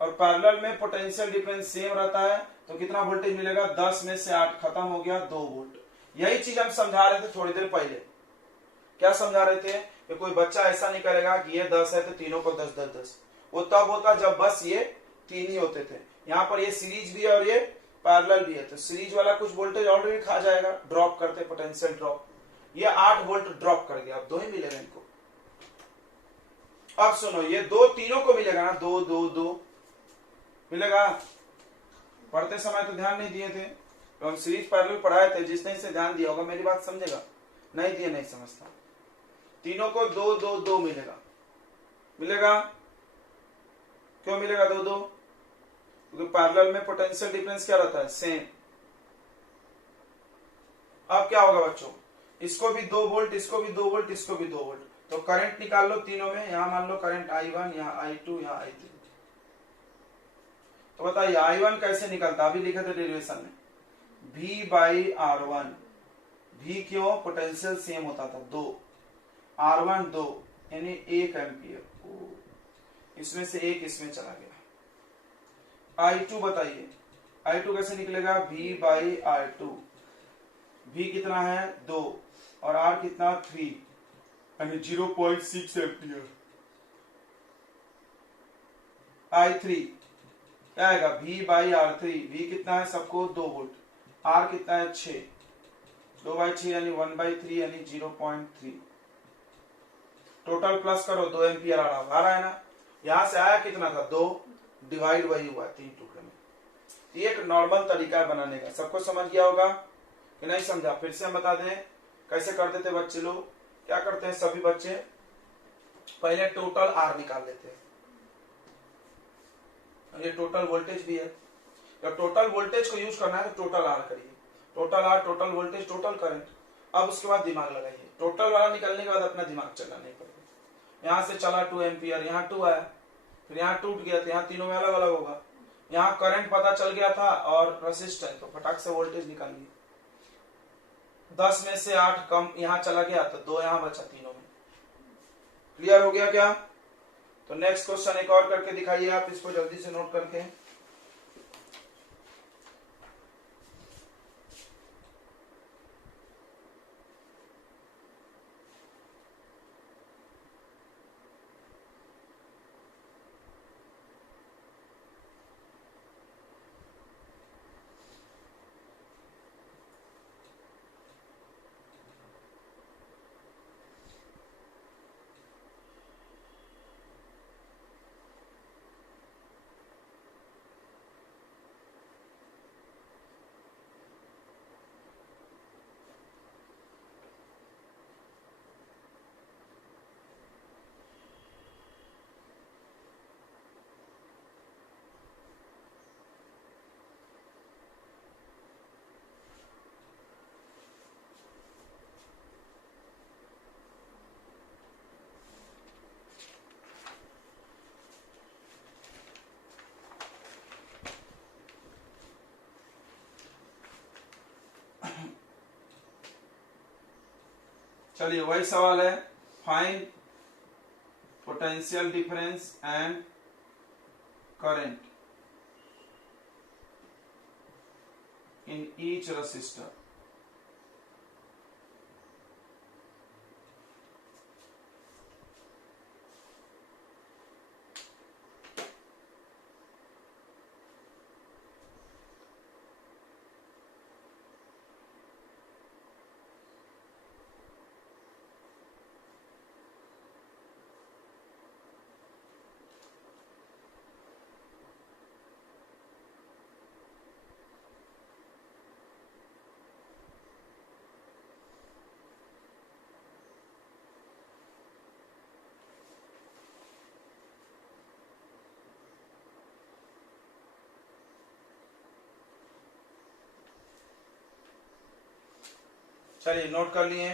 और पैरेलल में पोटेंशियल डिफरेंस सेम रहता है, तो कितना वोल्टेज मिलेगा, 10 में से 8 खत्म हो गया, 2 वोल्ट। यही चीज हम समझा रहे थे थोड़ी देर पहले। क्या समझा रहे थे कि कोई बच्चा ऐसा नहीं करेगा कि ये 10 है तो तीनों को 10 10 10। वो तब होता जब बस ये 3 ही होते थे। यहाँ पर ये सीरीज भी है और ये पैरेलल भी है, तो सीरीज वाला कुछ वोल्टेज ऑलरेडी खा जाएगा, ड्रॉप करते पोटेंशियल ड्रॉप। ये 8 वोल्ट ड्रॉप कर गया, अब 2 ही मिलेगा इनको। अब सुनो, ये 2 तीनों को मिलेगा ना, 2 2 2 मिलेगा। पढ़ते समय तो ध्यान नहीं दिए थे, तो हम सीरीज पैरेलल पढ़ाए थे, जिसने इसे ध्यान दिया होगा मेरी बात समझेगा, नहीं दिए नहीं समझता। तीनों को 2 2 2 मिलेगा, मिलेगा। क्यों मिलेगा 2 2, क्योंकि पैरेलल में पोटेंशियल डिफरेंस क्या रहता है, सेम। अब क्या होगा बच्चों, इसको भी 2 वोल्ट, इसको भी 2 वोल्ट, इसको भी 2 वोल्ट, तो करंट निकाल लो तीनों में। यहां मान लो करंट I1, यहाँ I2, यहाँ I3। तो बताइए I1 कैसे निकलता, अभी लिखे थे डेरिवेशन में, V/R1। V क्यों, पोटेंशियल सेम होता था 2, R1 2 यानी 1 एम्पियर, इसमें से 1 इसमें चला गया। I2 बताइए, I2 कैसे निकलेगा, V/R2। V कितना है 2 और R कितना 3 यानी 0.6 एम्पियर। I3 क्या आएगा, V/R3। V कितना है सबको 2 वोल्ट, R कितना है 6, 2/6 यानी 1/3 यानी 0.3। टोटल प्लस करो, 2 एम्पियर आ रहा है ना। यहां से आया कितना था 2, डिवाइड वही हुआ 3 टुकड़े में। ये एक नॉर्मल तरीका है बनाने का, सबको समझ गया होगा कि नहीं समझा, फिर से हम बता दें कैसे करते थे बच्चे लोग। क्या करते हैं सभी बच्चे, पहले टोटल आर निकाल लेते हैं, ये टोटल वोल्टेज भी है। जब टोटल वोल्टेज को यूज करना है तो टोटल आर करिए, total R, total voltage, total current. अब उसके बाद दिमाग लगाइए, टोटल वाला निकलने के बाद अपना दिमाग चलना नहीं पड़ेगा। यहां से चला 2 एम्पियर, यहाँ 2 आया, फिर यहाँ टूट गया, तो यहाँ तीनों में अलग अलग होगा। यहाँ करंट पता चल गया था और रेसिस्टेंस, तो फटाक से वोल्टेज निकालिए। 10 में से 8 कम यहाँ चला गया तो 2 यहाँ बचा तीनों में। क्लियर हो गया क्या? तो नेक्स्ट क्वेश्चन एक और करके दिखाइए आप, इसको जल्दी से नोट करके। चलिए वही सवाल है, find potential difference and current in each resistor. चलिए नोट कर लिए।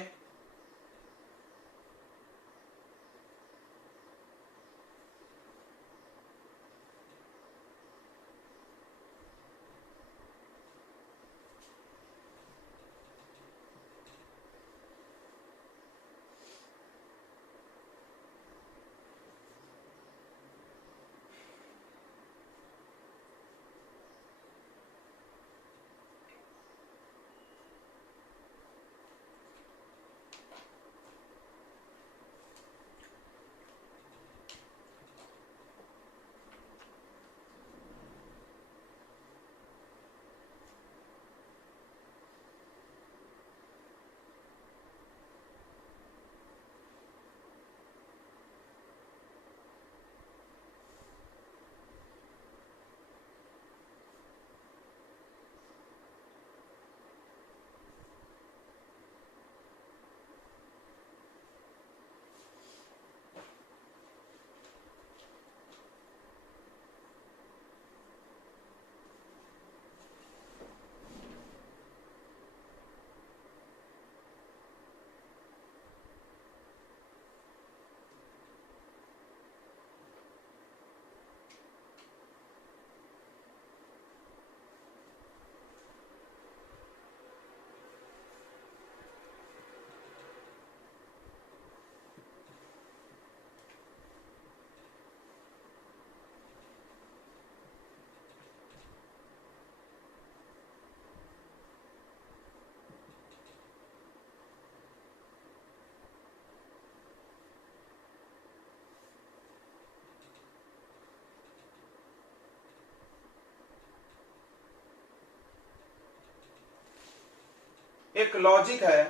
एक लॉजिक है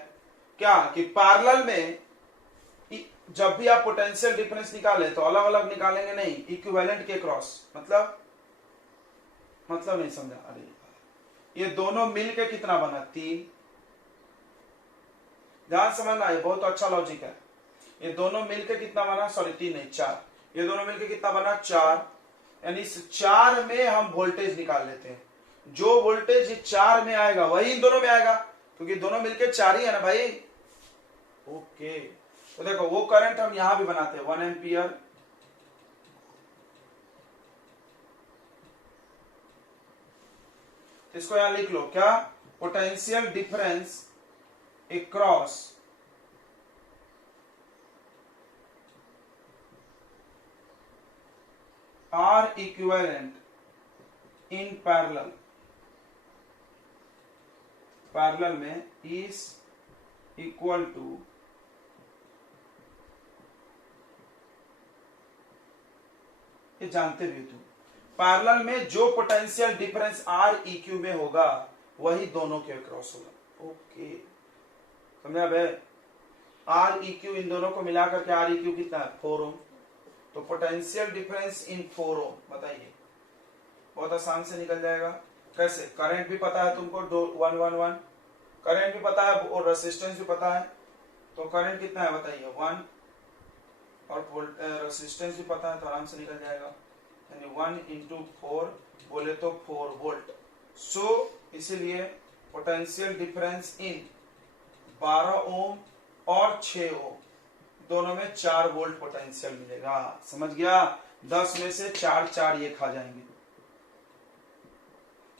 क्या कि पैरेलल में जब भी आप पोटेंशियल डिफरेंस निकाले तो अलग अलग निकालेंगे नहीं, इक्विवेलेंट के क्रॉस। मतलब नहीं समझा। अरे ये दोनों मिलके कितना बना? 3। ध्यान समझना, ये बहुत अच्छा लॉजिक है। ये दोनों मिलके कितना बना? सॉरी 3 नहीं 4। ये दोनों मिलके कितना बना? 4। यानी इस 4 में हम वोल्टेज निकाल लेते हैं। जो वोल्टेज इस 4 में आएगा वही इन दोनों में आएगा, क्योंकि दोनों मिलके 4 ही है ना भाई। ओके, तो देखो वो करंट हम यहां भी बनाते हैं 1 एम्पियर। इसको यहां लिख लो क्या? Potential difference across R equivalent in parallel. Parallel में इज इक्वल टू ये जानते भी तुम, पैरेलल में जो पोटेंशियल डिफरेंस आर इक्यू में होगा वही दोनों के अक्रॉस होगा। ओके, समझा भाई? आर इक्यू इन दोनों को मिलाकर के आर इक्यू कितना है? 4 ओम। तो पोटेंशियल डिफरेंस इन 4 ओम, बताइए। बहुत आसान से निकल जाएगा। कैसे? करंट भी पता है तुमको 111, करंट भी पता है और रेसिस्टेंस भी पता है। तो करंट कितना है बताइए? 1, और रेसिस्टेंस भी पता है, तो आराम से निकल जाएगा। यानी 1 इंटू 4 बोले तो 4 वोल्ट। सो इसीलिए पोटेंशियल डिफरेंस इन 12 ओम और 6 ओम दोनों में 4 वोल्ट पोटेंशियल मिलेगा। समझ गया? 10 में से 4 ये खा जाएंगे।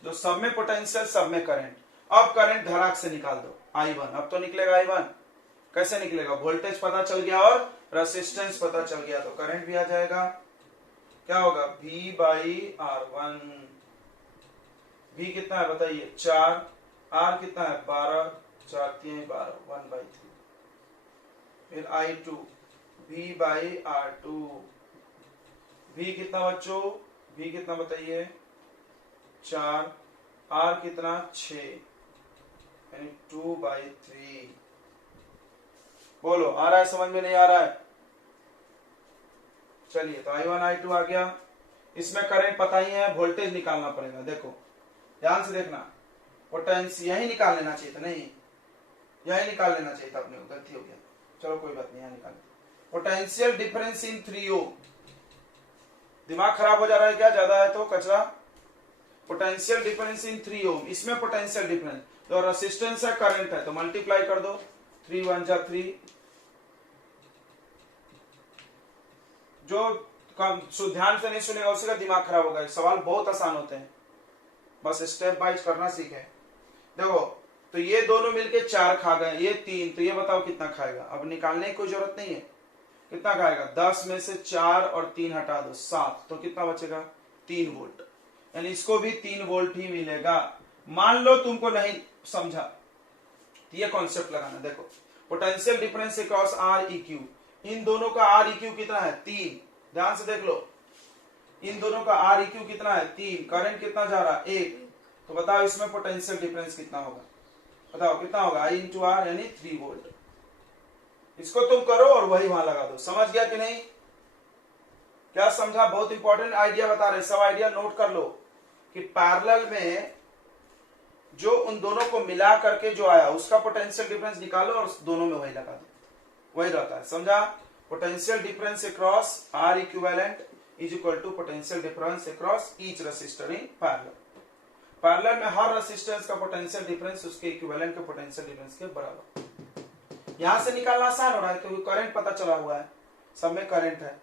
जो सब में पोटेंशियल सब में करंट। अब करंट धड़ाक से निकाल दो I1। अब तो निकलेगा I1। कैसे निकलेगा, वोल्टेज पता चल गया और रेसिस्टेंस पता चल गया तो करंट भी आ जाएगा। क्या होगा, V बाई R1। V कितना है बताइए, 4, R कितना है 12, 4 3 12, 1/3। फिर I2 V by R2। V कितना बच्चों, V कितना बताइए 4, R कितना 6, यानी 2/3। बोलो आ रहा है समझ में, नहीं आ रहा है? चलिए तो I1 I2 आ गया। इसमें करंट पता ही है, वोल्टेज निकालना पड़ेगा। देखो ध्यान से देखना, पोटेंशियल यही निकाल लेना चाहिए था, नहीं यही निकाल लेना चाहिए था, अपने को गलती हो गया। चलो कोई बात नहीं, यहां निकाल। पोटेंशियल डिफरेंस इन 3 ओम। दिमाग खराब हो जा रहा है क्या, ज्यादा है तो कचरा। पोटेंशियल डिफरेंस इन 3 ओम, इसमें पोटेंशियल डिफरेंस, तो रेसिस्टेंस है करंट है तो मल्टीप्लाई कर दो, 3 1 जा 3। जो ध्यान से नहीं सुनेगा उसी का दिमाग खराब होगा। सवाल बहुत आसान होते हैं, बस स्टेप बाइज करना सीखे। देखो तो ये दोनों मिलके 4 खा गए, ये 3, तो ये बताओ कितना खाएगा। अब निकालने की कोई जरूरत नहीं है, कितना खाएगा, 10 में से 4 और 3 हटा दो 7, तो कितना बचेगा 3 वोल्ट, यानी इसको भी 3 वोल्ट ही मिलेगा। मान लो तुमको नहीं समझा तो ये कॉन्सेप्ट लगाना। देखो potential difference across R E Q, इन दोनों का आर ई क्यू कितना है 3, ध्यान से देख लो, इन दोनों का आर ई क्यू कितना है 3, करंट कितना जा रहा है 1, तो बताओ इसमें पोटेंशियल डिफरेंस कितना होगा, बताओ कितना होगा, I इंटू आर यानी 3 वोल्ट। इसको तुम करो और वही वहां लगा दो। समझ गया कि नहीं, क्या समझा? बहुत इंपॉर्टेंट आइडिया बता रहे, सब आइडिया नोट कर लो कि पैरेलल में जो उन दोनों को मिला करके जो आया उसका पोटेंशियल डिफरेंस निकालो और दोनों में वही लगा दो, वही रहता है। समझा? Potential difference across R equivalent is equal to potential difference across each resistor in parallel. Parallel में हर रेसिस्टेंस का पोटेंशियल डिफरेंस उसके इक्विवेलेंट के पोटेंशियल डिफरेंस के बराबर। यहां से निकालना आसान हो रहा है क्योंकि करंट पता चला हुआ है, सब में करंट है,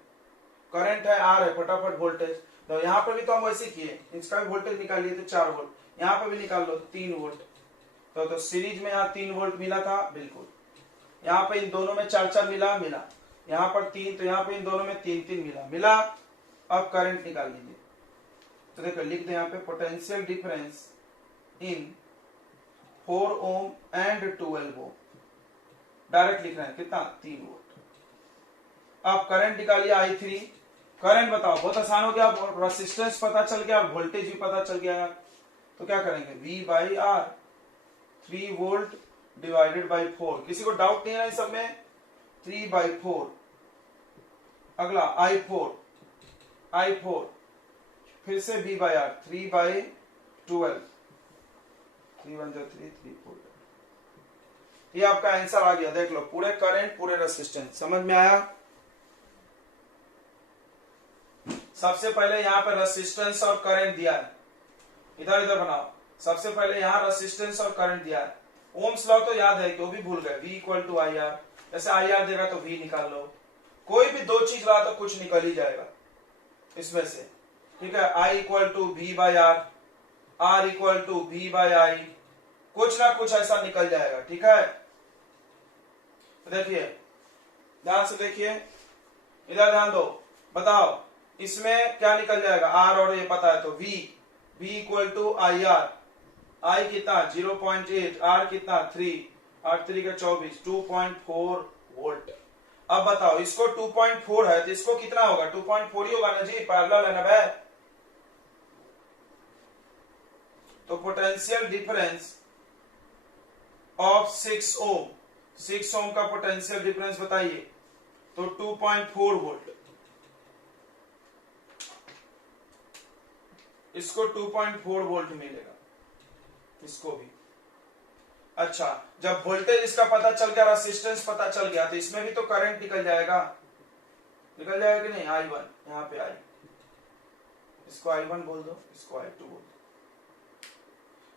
आर है, फटाफट वोल्टेज। तो यहाँ पर भी तो हम वैसे किए, इसका भी वोल्टेज निकालिए तो 4 वोल्ट, यहाँ पर भी निकाल लो 3 वोल्ट। तो सीरीज में यहाँ 3 वोल्ट मिला था, बिल्कुल। यहाँ पे इन दोनों में 4 मिला, यहाँ पर 3, तो यहाँ पे इन दोनों में 3 मिला। अब करंट निकाल लीजिए, तो देखो लिख दे यहाँ पे potential difference in 4 ohm and 12 ohm, direct लिख रहे हैं कितना 3 वोल्ट। अब करंट निकालिए I3, करंट बताओ, बहुत आसान हो गया, रेसिस्टेंस पता चल गया और वोल्टेज भी पता चल गया। तो क्या करेंगे, V by R, 3 volt divided by 4। किसी को डाउट नहीं है सब में, 3/4। अगला I4, फिर से V बाई आर, 3/12, 3 1 3 3 4। ये आपका आंसर आ गया, देख लो, पूरे करंट पूरे रेसिस्टेंस। समझ में आया? सबसे पहले यहाँ पे रेसिस्टेंस और करंट दिया है, इधर इधर बनाओ। सबसे पहले यहाँ रेसिस्टेंस और करंट दिया है। ओम्स लॉ तो याद है, तो भी भूल गए, V equal to I R. जैसे आई आर देगा तो V निकाल लो, कोई भी 2 चीज रहा तो कुछ निकल ही जाएगा इसमें से, ठीक है। I equal to V by R, R equal to V by I, कुछ ना कुछ ऐसा निकल जाएगा, ठीक है। तो देखिए ध्यान से देखिए, इधर ध्यान दो, बताओ इसमें क्या निकल जाएगा, R और ये पता है तो V equal to I R, I कितना 0.8, R कितना 3, 8 3 का 24, 2.4 वोल्ट। अब बताओ इसको 2.4 है तो इसको कितना होगा, 2.4 ही होगा ना जी, पैरेलल है ना भाई। तो पोटेंशियल डिफरेंस ऑफ 6 ओम, 6 ओम का पोटेंशियल डिफरेंस बताइए, तो 2.4 वोल्ट। इसको 2.4 वोल्ट मिलेगा, इसको भी। अच्छा, जब वोल्टेज इसका पता चल गया, रेसिस्टेंस पता चल गया, तो इसमें भी तो करंट निकल जाएगा कि नहीं, I1, यहाँ पे I, इसको I1 बोल दो, इसको I2 बोल दो।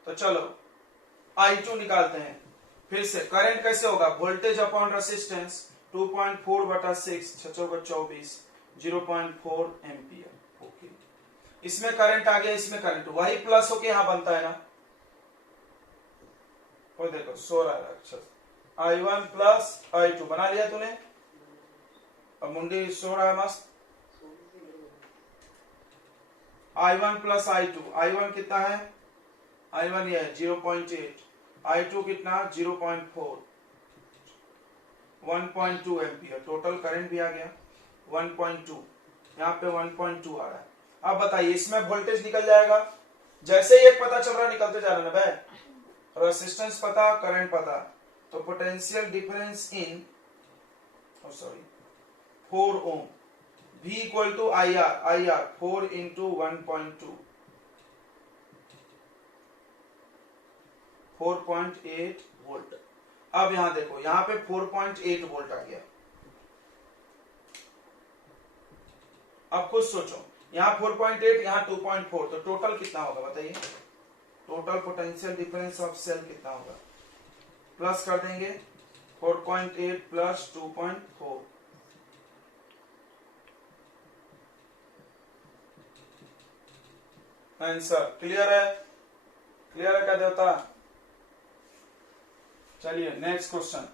तो चलो I2 निकालते हैं फिर से। करंट कैसे होगा, वोल्टेज अपॉन रेसिस्टेंस, 2.4 बटा 6, 6 का 24, 0.4 एम्पियर। ओके, इसमें करंट आ गया, इसमें करंट, वही प्लस होके यहां बनता है ना। और देखो सो रहा है अक्षर, I1 प्लस I2 बना लिया तूने। अब मुंडी सो रहा है मस्त। I1 प्लस I2, I1 कितना है, I1 ये है 0.8, I2 कितना 0.4, 1.2 एम्पियर। टोटल करंट भी आ गया 1.2, यहाँ पे 1.2 आ रहा है। अब बताइए इसमें वोल्टेज निकल जाएगा, जैसे ही एक पता चल रहा निकलते जा रहा है भाई। रेसिस्टेंस पता, करंट पता, तो potential difference in 4 ohm, V equal to IR 4 into 1.2, 4.8 volt. अब यहां देखो, यहां पे 4.8 वोल्ट आ गया। अब खुद सोचो, यहाँ 4.8, यहाँ 2.4, तो टोटल कितना होगा बताइए। Total potential difference of cell कितना होगा, प्लस कर देंगे 4.8 प्लस 2.4, आंसर क्लियर है। क्लियर है क्या देवता। चलिए नेक्स्ट क्वेश्चन।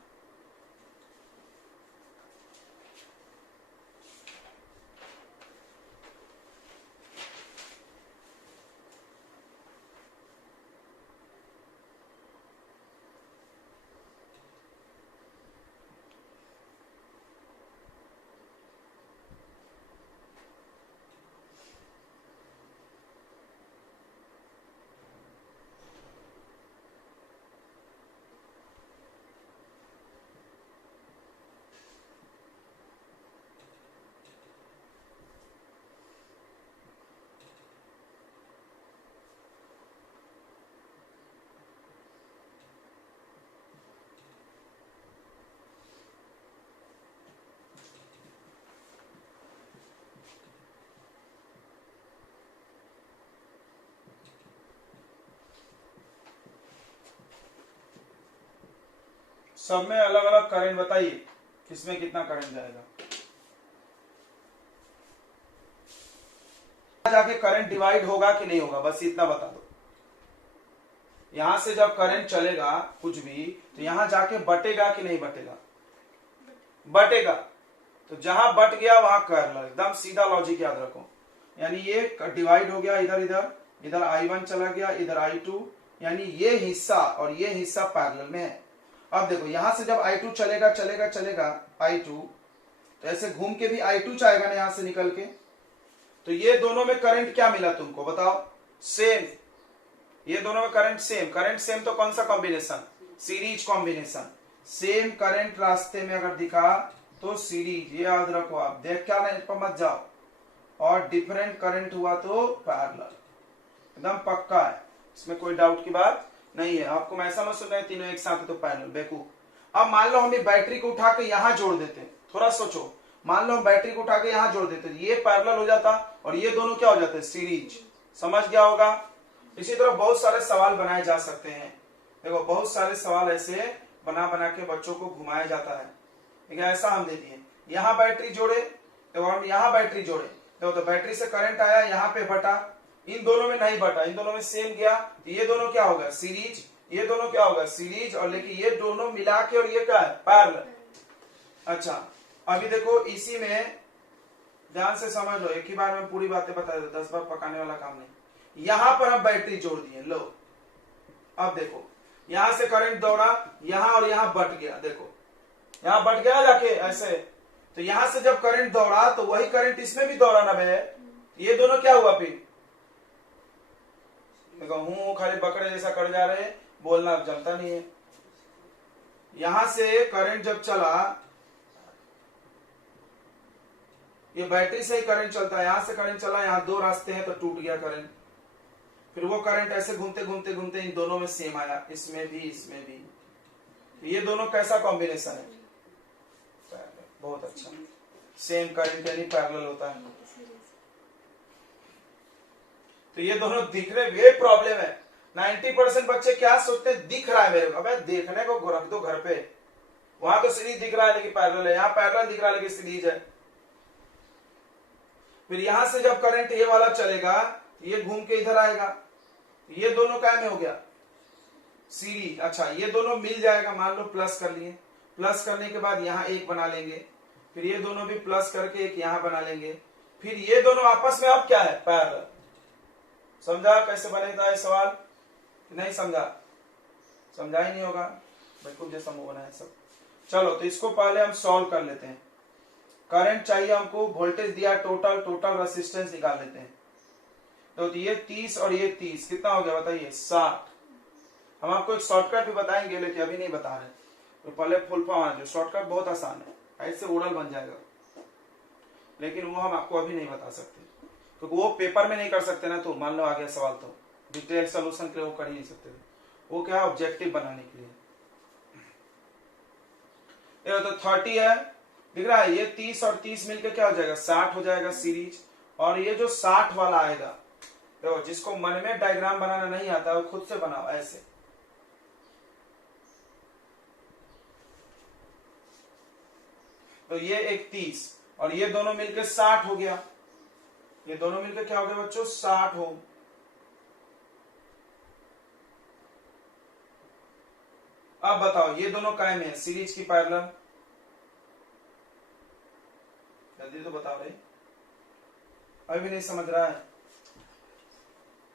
सब में अलग अलग करंट बताइए, किसमें कितना करंट जाएगा। जाके करंट डिवाइड होगा कि नहीं होगा, बस इतना बता दो। यहां से जब करंट चलेगा कुछ भी, तो यहां जाके बटेगा कि नहीं बटेगा, बटेगा। तो जहां बट गया वहां कर लो, एकदम सीधा लॉजिक याद रखो। यानी ये डिवाइड हो गया, इधर इधर, इधर I1 चला गया, इधर I2, यानी ये हिस्सा और ये हिस्सा पैरेलल में है। अब देखो यहां से जब I2 चलेगा चलेगा चलेगा I2, तो ऐसे घूम के भी I2 जाएगा ना यहां से निकल के, तो ये दोनों में करंट क्या मिला तुमको बताओ, सेम। ये दोनों में करंट सेम, करंट सेम तो कौन सा combination, series combination. Same current रास्ते में अगर दिखा तो सीरीज, ये याद रखो आप, देख क्या नहीं पर मत जाओ। और डिफरेंट करंट हुआ तो पैरेलल, एकदम पक्का है, इसमें कोई डाउट की बात नहीं है। आपको मैं ऐसा मत सुन रहे तीनों एक साथ है तो पैरेलल, बेवकूफ। अब मान लो हम बैटरी को उठा के यहां जोड़ देते, थोड़ा सोचो, मान लो हम बैटरी को उठा के यहां जोड़ देते, ये पैरेलल हो जाता और ये दोनों क्या हो जाते, सीरीज। समझ गया होगा। इसी तरह बहुत सारे सवाल बनाए जा सकते हैं। देखो बहुत सारे सवाल ऐसे बना बना के बच्चों को घुमाया जाता है। ठीक है, ऐसा हम दे दिए, यहाँ बैटरी जोड़े, तो हम यहाँ बैटरी जोड़े, तो बैटरी से करंट आया, यहाँ पे बटा, इन दोनों में नहीं बटा, इन दोनों में सेम गया, तो ये दोनों क्या होगा सीरीज, ये दोनों क्या होगा सीरीज, और लेकिन ये दोनों मिला के और ये क्या है पैरेलल। अच्छा अभी देखो इसी में ध्यान से समझ लो, एक ही बार में पूरी बातें बता दो, 10 बार पकाने वाला काम नहीं। यहां पर हम बैटरी जोड़ दिए, लो अब देखो यहां से करंट दौड़ा, यहां और यहां बट गया, देखो यहां बट गया जाके ऐसे, तो यहां से जब करंट दौड़ा तो वही करंट इसमें भी दौड़ा ना बे, ये दोनों क्या हुआ फिर, देखो हूं खाली बकरे जैसा कर जा रहे, बोलना जमता नहीं है। यहां से करंट जब चला, ये बैटरी से ही करंट चलता है, यहां से करंट चला, यहां दो रास्ते हैं तो टूट गया करंट, फिर वो करंट ऐसे घूमते घूमते घूमते इन दोनों में सेम आया, इसमें भी इसमें भी, तो ये दोनों कैसा कॉम्बिनेशन है, बहुत अच्छा, सेम करंट यानी पैरेलल होता है। तो ये दोनों दिख रहे, ये प्रॉब्लम है। 90% बच्चे क्या सोचते हैं, दिख रहा है मेरे को, अबे देखने को रख दो घर पे, वहां तो सीरीज दिख रहा है लेकिन पैरेलल है, यहाँ पैरेलल दिख रहा है लेकिन सीरीज है। फिर यहां से जब करंट ये वाला चलेगा, ये घूम के इधर आएगा, ये दोनों क्या में हो गया सीरीज। अच्छा ये दोनों मिल जाएगा, मान लो प्लस कर लिए, प्लस करने के बाद यहाँ एक बना लेंगे, फिर ये दोनों भी प्लस करके एक यहाँ बना लेंगे, फिर ये दोनों आपस में अब क्या है, पैरेलल। समझा कैसे बनेगा ये सवाल? नहीं समझा? समझा ही नहीं होगा, बिल्कुल जैसा मुंह बना है सब। चलो तो इसको पहले हम सॉल्व कर लेते हैं। करंट चाहिए हमको, वोल्टेज दिया टोटल, टोटल रेसिस्टेंस निकाल लेते हैं। तो ये 30 और ये 30 कितना हो गया बताइए, 60। हम आपको एक शॉर्टकट भी बताएंगे लेकिन अभी नहीं बता रहे, तो पहले फुल फॉर्म आ जाओ। शॉर्टकट बहुत आसान है, ऐसे ओरल बन जाएगा, लेकिन वो हम आपको अभी नहीं बता सकते क्योंकि वो पेपर में नहीं कर सकते ना। तो मान लो आ गया सवाल तो डिटेल सोल्यूशन के लिए वो कर ही नहीं सकते, वो क्या है ऑब्जेक्टिव बनाने के लिए। ये तो 30 है, दिख रहा है, ये 30 और 30 मिलके क्या हो जाएगा, 60 हो जाएगा सीरीज। और ये जो 60 वाला आएगा, तो जिसको मन में डायग्राम बनाना नहीं आता वो खुद से बनाओ ऐसे। तो ये एक 30 और ये दोनों मिलकर 60 हो गया, ये दोनों मिलकर क्या हो गया बच्चों, 60 ओम। अब बताओ ये दोनों काय में है, सीरीज की पैरेलल? जल्दी तो बताओ भाई, अभी भी नहीं समझ रहा है?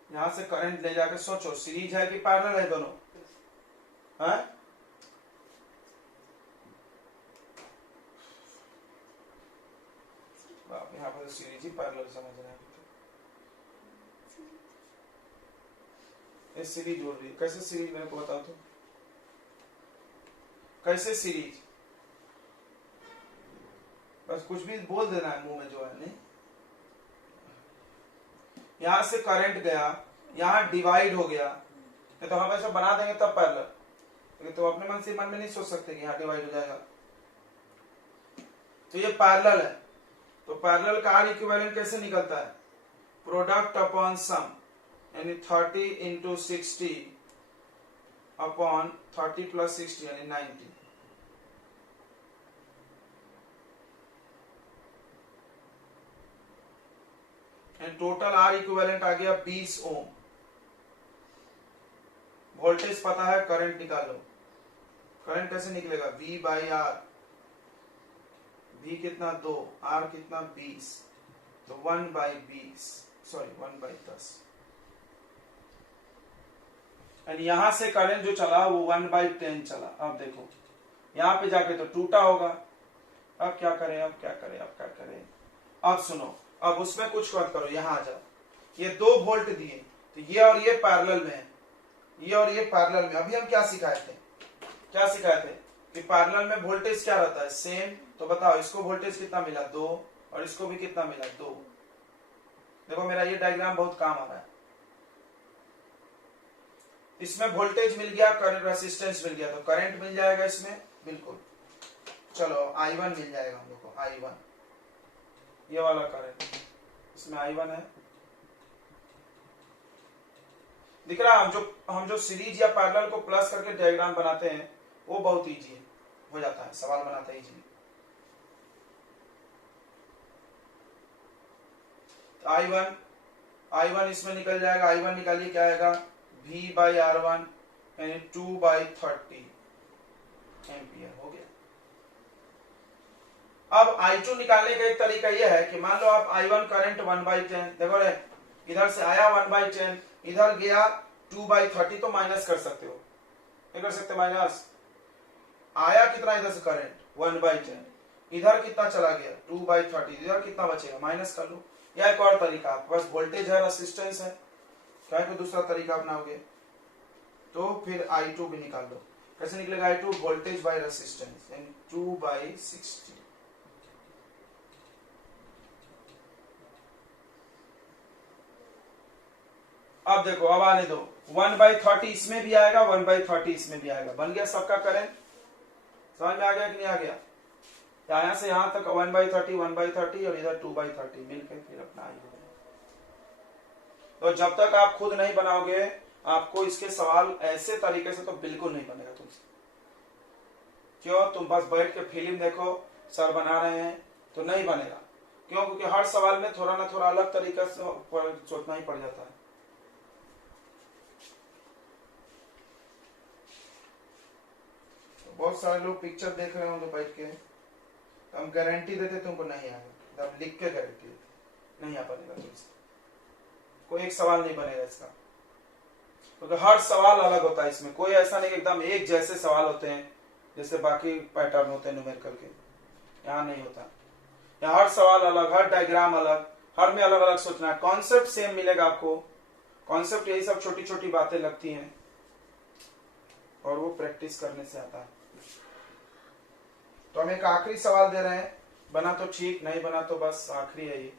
यहां से करंट ले जाकर सोचो, सीरीज है कि पैरेलल है दोनों? है यहाँ पर सीरीज ही पैरेलल समझ रहे हैं। ये सीरीज जोड़ रही है, कैसे सीरीज मेरे को बताओ तो, कैसे सीरीज? बस कुछ भी बोल देना है मुंह में जो है, नहीं। यहां से करंट गया, यहां डिवाइड हो गया, तो हम ऐसा बना देंगे तब पैरेलल, लेकिन तो अपने मन से मन में नहीं सोच सकते कि यहाँ डिवाइड हो जाएगा। तो ये पैरेलल है, तो पैरेलल का आर इक्विवेलेंट कैसे निकलता है, प्रोडक्ट अपॉन सम, यानी 30 इंटू 60 अपॉन 30 प्लस 60 यानी 90। टोटल आर इक्विवेलेंट आ गया 20 ओम। वोल्टेज पता है, करंट निकालो। करंट कैसे निकलेगा, V बाई आर। V कितना 2, R कितना 20, तो 1 बाई 20, सॉरी 1 बाई 10। एंड यहां से करंट जो चला वो 1 बाई 10 चला। अब देखो यहां पे जाके तो टूटा होगा। अब क्या करें, अब क्या करें, अब क्या करें? अब सुनो, अब उसमें कुछ मत करो, यहां आ जाओ। ये 2 वोल्ट दिए, तो ये और ये पैरेलल में है, ये और ये पैरेलल में। अभी हम क्या सिखाए थे, क्या सिखाए थे कि पैरेलल में वोल्टेज क्या रहता है, सेम। तो बताओ इसको वोल्टेज कितना मिला, 2, और इसको भी कितना मिला, 2। देखो मेरा ये डायग्राम बहुत काम आ रहा है। इसमें वोल्टेज मिल गया, करंट रेसिस्टेंस मिल गया, तो करंट मिल जाएगा इसमें, बिल्कुल। चलो I1 मिल जाएगा हम लोग को, I1 ये वाला करंट, इसमें I1 है, दिख रहा है। हम जो सीरीज या पैरेलल को प्लस करके डायग्राम बनाते हैं वो बहुत इजी है, हो जाता है, सवाल बनाता है इजी। I1 इसमें निकल जाएगा, I1 निकालिए क्या आएगा, V बाई R1 यानी 2 बाई 30 एम्पियर हो गया। अब I2 निकालने का एक तरीका यह है कि मान लो आप I1 करंट 1 बाई 10, देखो रे इधर से आया 1 बाई 10, इधर गया 2 बाई 30, तो माइनस कर सकते हो, नहीं कर सकते माइनस? आया कितना इधर से करंट 1 बाई 10, इधर कितना चला गया 2 बाई 30, इधर कितना बचेगा, माइनस कर लो। या एक और तरीका, आपके पास वोल्टेज है, रेसिस्टेंस है, क्या कोई दूसरा तरीका अपनाओगे तो फिर I2 भी निकाल लो। कैसे निकलेगा I2, वोल्टेज बाई रेसिस्टेंस, यानी 2 बाई 60। अब देखो, अब आने दो, 1 बाई 30 इसमें भी आएगा, 1 बाई 30 इसमें भी आएगा, बन गया सबका करंट। समझ में आ गया कि नहीं आ गया? यहां से यहां तक 1 बाई 30, 1 बाई 30 और इधर 2 बाई 30 मिलकर फिर अपना आई होगा। तो जब तक आप खुद नहीं बनाओगे, आपको इसके सवाल ऐसे तरीके से तो बिल्कुल नहीं बनेगा तुमसे। क्यों? तुम बस बैठ के फिल्म देखो, सर बना रहे हैं, तो नहीं बनेगा। क्यों? क्योंकि हर सवाल में थोड़ा ना थोड़ा अलग तरीका से सोचना ही पड़ जाता है। बहुत सारे लोग पिक्चर देख रहे होंगे बैठ के, तो हम गारंटी देते तुमको नहीं आएगा, हम लिख के गारंटी देते नहीं आ पाएगा तुमसे, कोई एक सवाल नहीं बनेगा इसका, क्योंकि तो हर सवाल अलग होता है इसमें, कोई ऐसा नहीं एकदम एक जैसे सवाल होते हैं जैसे बाकी पैटर्न होते हैं न्यूमेरिकल के, यहाँ नहीं होता। यहाँ हर सवाल अलग, हर डायग्राम अलग, हर में अलग अलग सोचना है। कॉन्सेप्ट सेम मिलेगा आपको, कॉन्सेप्ट यही सब छोटी छोटी बातें लगती हैं और वो प्रैक्टिस करने से आता है। तो हम एक आखिरी सवाल दे रहे हैं, बना तो ठीक, नहीं बना तो बस आखिरी है ये।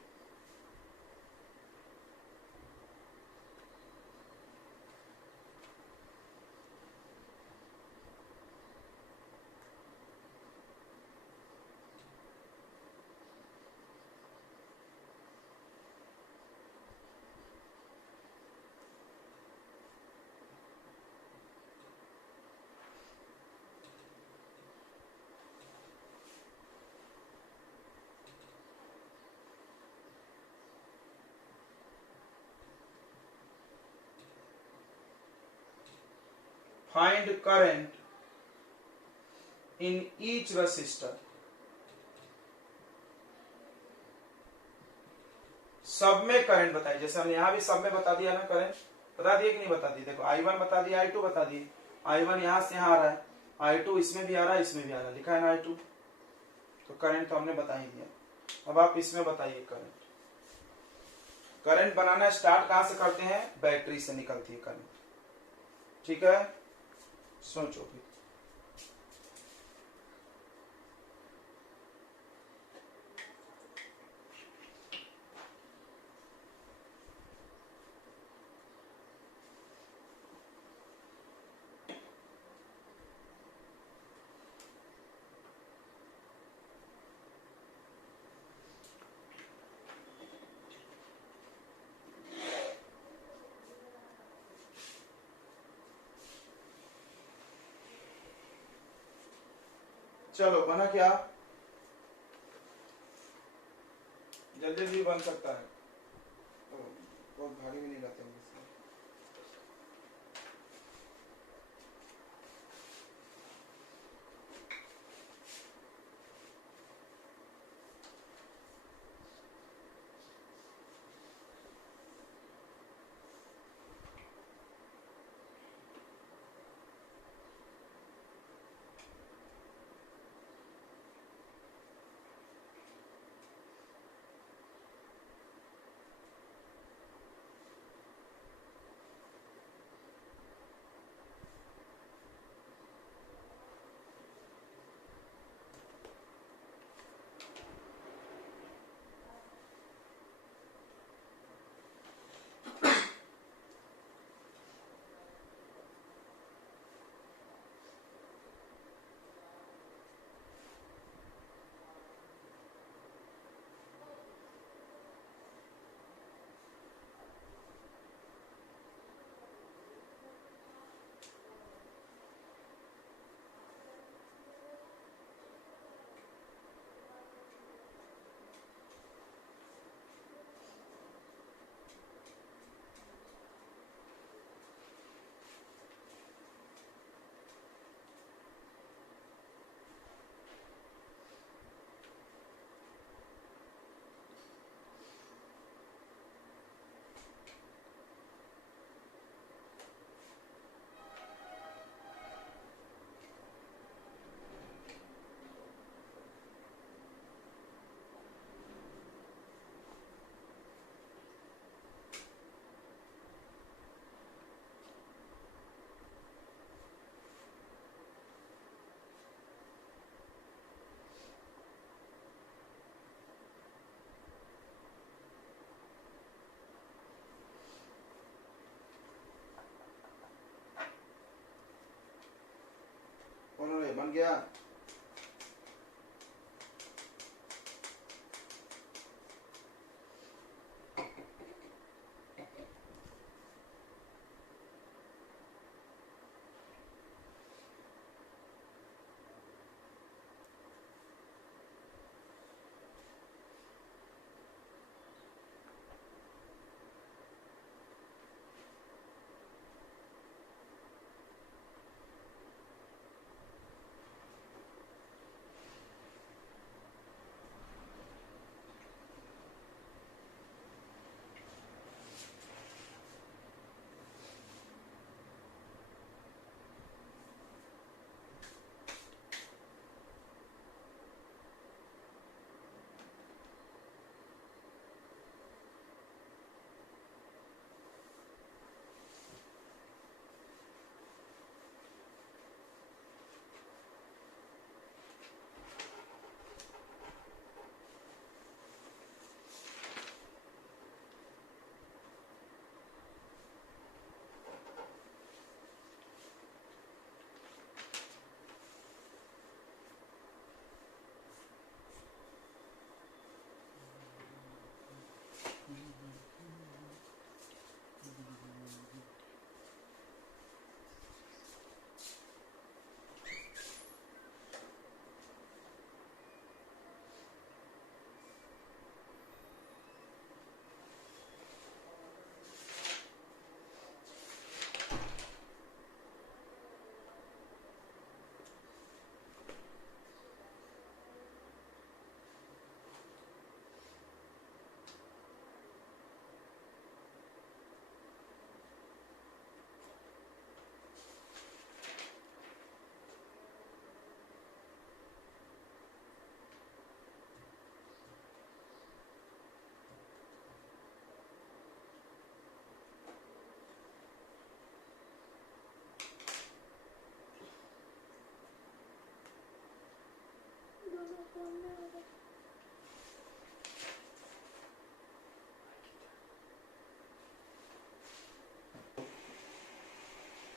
Find current in each resistor। सब में करंट बताइए, जैसे हमने यहाँ भी सब में बता दिया ना, करंट बता दिए कि नहीं बता दिए। देखो I1 बता दिया, I2 बता दिए। I1 यहाँ से यहाँ आ रहा है, I2 इसमें भी आ रहा है, इसमें भी आ रहा है, लिखा है ना I2, तो करंट तो हमने बता ही दिया। अब आप इसमें बताइए करंट। करंट बनाना स्टार्ट कहां से करते हैं? बैटरी से निकलती है करंट, ठीक है? सोचो भी। चलो बना क्या? जल्दी भी बन सकता है, तो बहुत भारी भी नहीं रहता है। बन गया।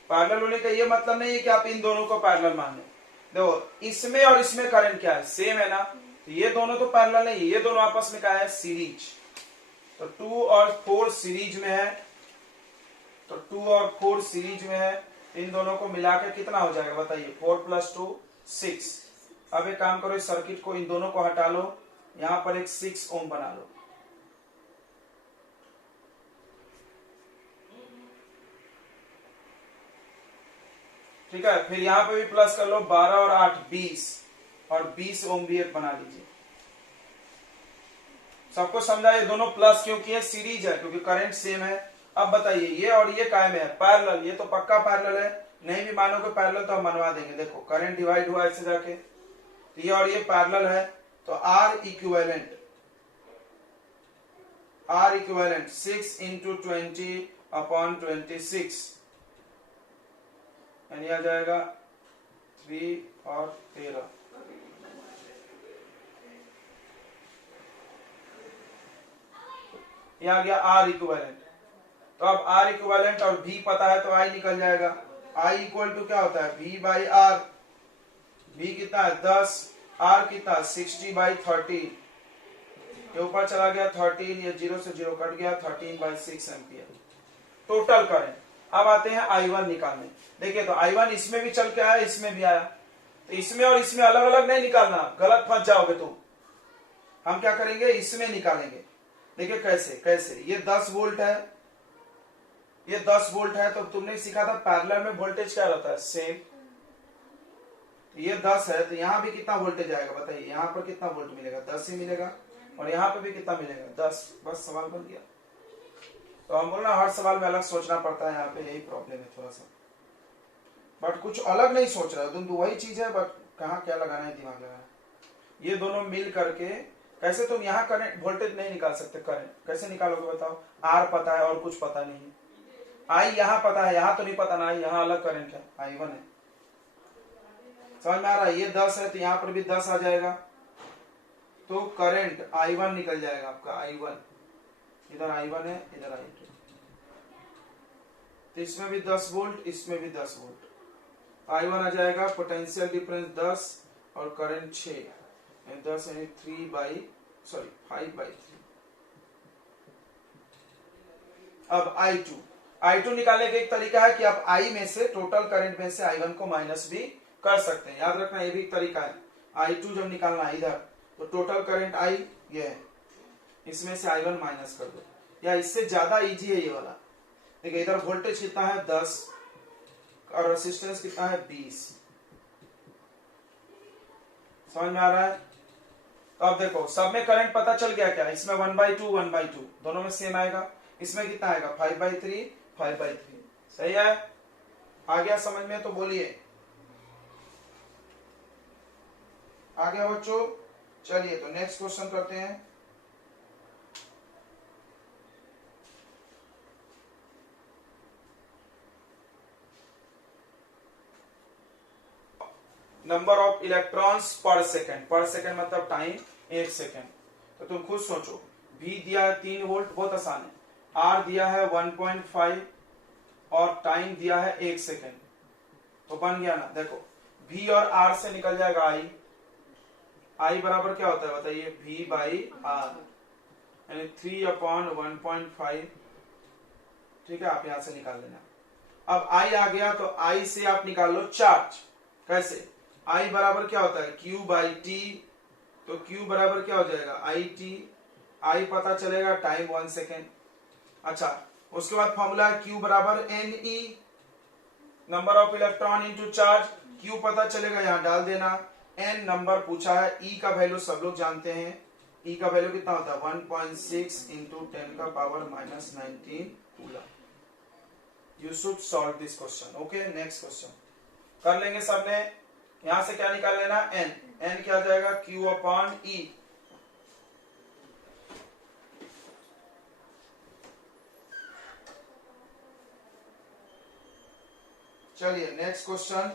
पैरेलल होने का ये मतलब नहीं है कि आप इन दोनों को पैरेलल मान लो। देखो इसमें और इसमें करंट क्या है, सेम है ना, तो ये दोनों तो पैरेलल नहीं है, ये दोनों आपस में क्या है, सीरीज। तो 2 और 4 सीरीज में है, तो 2 और 4 सीरीज में है, इन दोनों को मिलाकर कितना हो जाएगा बताइए, 4 + 2 6। अब एक काम करो, इस सर्किट को इन दोनों को हटा लो, यहां पर एक 6 ओम बना लो। ठीक है, फिर यहां पे भी प्लस कर लो, 12 और 8 20, और 20 ओम भी एक बना लीजिए। सबको समझा, ये दोनों प्लस क्यों किए, सीरीज है क्योंकि करंट सेम है। अब बताइए ये और ये काय में है, पैरेलल, ये तो पक्का पैरेलल है, नहीं भी मानोगे पैरेलल तो हम मनवा देंगे। देखो करंट डिवाइड हुआ ऐसे जाके, तो ये और ये पैरेलल है, तो आर इक्विवेलेंट 6 × 20/26, यानी आ जाएगा 3 और 13। ये आ गया आर इक्विवेलेंट। तो अब आर इक्विवेलेंट और भी पता है तो आई निकल जाएगा। आई इक्वल टू क्या होता है, V/R। V कितना है 10, R कितना 60/13, ये ऊपर चला गया 13, ये 0 से 0 कट गया, 13/6 एम्पियर टोटल करंट। अब आते हैं I1 निकालने। देखिए तो I1 इसमें भी चल के आया, इसमें भी आया, तो इसमें और इसमें अलग अलग नहीं निकालना, गलत फंस जाओगे तुम। हम क्या करेंगे, इसमें निकालेंगे। देखिए कैसे कैसे, ये 10 वोल्ट है, ये 10 वोल्ट है, तो तुमने सीखा था पैरेलल में वोल्टेज क्या रहता है, सेम। ये 10 है, तो यहाँ भी कितना वोल्टेज आएगा बताइए, यहाँ पर कितना वोल्ट मिलेगा, 10 ही मिलेगा, और यहाँ पे भी कितना मिलेगा, 10। बस सवाल बन गया। तो हम बोलना हर सवाल में अलग सोचना पड़ता है, यहाँ पे यही प्रॉब्लम है थोड़ा सा, बट कुछ अलग नहीं सोच रहा तुम, तो वही चीज है, बट कहाँ क्या लगाना है, दिमाग लगाना है। ये दोनों मिल करके कैसे, तुम यहाँ करंट वोल्टेज नहीं निकाल सकते, करंट कैसे निकालोगे बताओ, आर पता है और कुछ पता नहीं, आई यहाँ पता है, यहाँ तो नहीं पता ना, यहाँ अलग करंट है, I1 है। समझ में आ रहा है, ये 10 है तो यहाँ पर भी 10 आ जाएगा, तो करंट I1 निकल जाएगा आपका, I1 इधर I1 है, इधर I2, तो इसमें भी 10 वोल्ट, इसमें भी 10 वोल्ट, I1 आ जाएगा, पोटेंशियल डिफरेंस 10 और करंट 6, 10 यानी 5/3। अब I2 निकालने का एक तरीका है कि आप I में से, टोटल करंट में से I1 को माइनस भी कर सकते हैं, याद रखना ये भी एक तरीका है। I2 जब निकालना है इधर, तो टोटल करंट I ये है, इसमें से I1 माइनस कर दो, या इससे ज्यादा इजी है ये वाला। देखिए इधर वोल्टेज कितना है 10 और रेसिस्टेंस कितना है 20, समझ में आ रहा है। तो अब देखो सब में करंट पता चल गया क्या, इसमें 1/2 1/2 दोनों में सेम आएगा, इसमें कितना आएगा 5/3 5/3, सही है, आ गया समझ में, तो बोलिए आ गया बच्चों। चलिए तो नेक्स्ट क्वेश्चन करते हैं। नंबर ऑफ इलेक्ट्रॉन्स पर सेकेंड मतलब टाइम, 1 सेकेंड। तो तुम खुद सोचो, V दिया है 3 वोल्ट, बहुत आसान है, R दिया है 1.5 और टाइम दिया है 1 सेकेंड, तो बन गया ना। देखो V और R से निकल जाएगा I बराबर क्या होता है बताइए, V/R, यानी 3/1.5, ठीक है, आप यहां से निकाल लेना। अब I आ गया, तो I से आप निकाल लो चार्ज, कैसे, I बराबर क्या होता है Q/T, तो Q बराबर क्या हो जाएगा IT, I पता चलेगा टाइम 1 सेकेंड। अच्छा उसके बाद फॉर्मूला है Q बराबर NE, number of electron into charge, Q पता चलेगा यहाँ डाल देना, N नंबर पूछा है, E का वैल्यू सब लोग जानते हैं, E का वैल्यू कितना होता है 1.6 × 10⁻⁻19 coulomb. You should solve this question. Okay next question कर लेंगे सबने। यहां से क्या निकाल लेना, N क्या आ जाएगा Q/E, चलिए नेक्स्ट क्वेश्चन।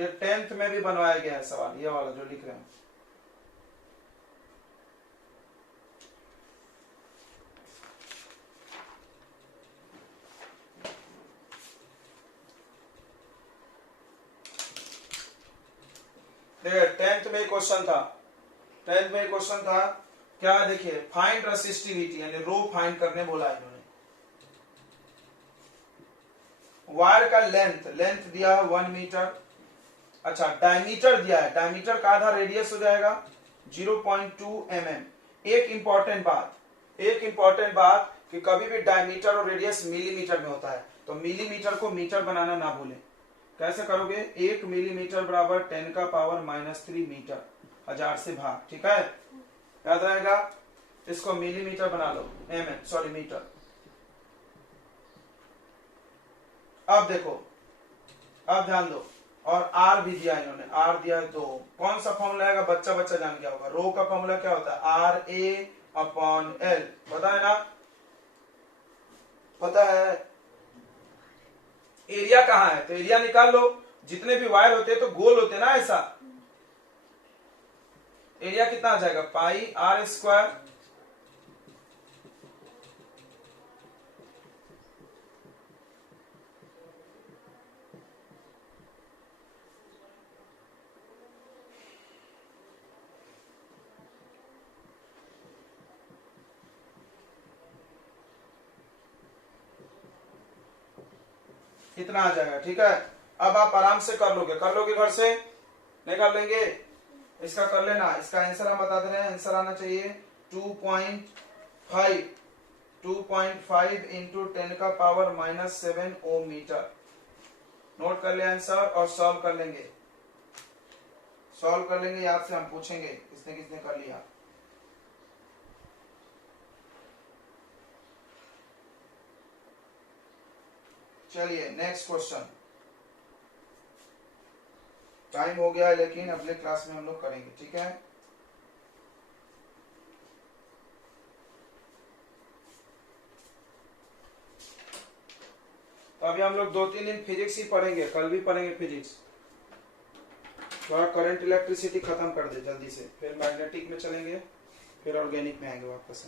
ये 10th में भी बनवाया गया है सवाल, ये वाला जो लिख रहे हैं। देखिए 10th में क्वेश्चन था, 10th में क्वेश्चन था क्या, देखिए फाइंड रेसिस्टिविटी यानी रो फाइंड करने बोला इन्होंने। वायर का लेंथ दिया है 1 मीटर, अच्छा डायमीटर दिया है, डायमीटर का आधा रेडियस हो जाएगा 0.2 mm। एक इंपॉर्टेंट बात कि कभी भी डायमीटर और रेडियस मिलीमीटर में होता है, तो मिलीमीटर को मीटर बनाना ना भूलें। कैसे करोगे, 1 मिलीमीटर बराबर 10 का पावर -3 मीटर, 1000 से भाग, ठीक है, याद रहेगा। इसको मिलीमीटर बना लो, मीटर। अब देखो, अब ध्यान दो, और आर भी दिया इन्होंने, आर दिया है 2। कौन सा फॉर्मूला आएगा, बच्चा जान गया होगा। रो का फॉर्मूला क्या होता है, RA/L, पता है ना, पता है। एरिया कहाँ है, तो एरिया निकाल लो। जितने भी वायर होते हैं तो गोल होते हैं ना ऐसा, एरिया कितना आ जाएगा, πr²। इतना आ जाएगा, ठीक है। अब आप आराम से कर लोगे घर से, नहीं कर लेंगे, इसका कर लेना। इसका आंसर हम बता दे रहे हैं, आंसर आना चाहिए 2.5 इंटू 10 का पावर -7 ओम मीटर। नोट कर ले आंसर और सॉल्व कर लेंगे, याद से हम पूछेंगे किसने किसने कर लिया। चलिए नेक्स्ट क्वेश्चन। टाइम हो गया है लेकिन अगले क्लास में हम लोग करेंगे, ठीक है। तो अभी हम लोग 2-3 दिन फिजिक्स ही पढ़ेंगे, कल भी पढ़ेंगे फिजिक्स। थोड़ा करंट इलेक्ट्रिसिटी खत्म कर दे जल्दी से, फिर मैग्नेटिक में चलेंगे, फिर ऑर्गेनिक में आएंगे वापस।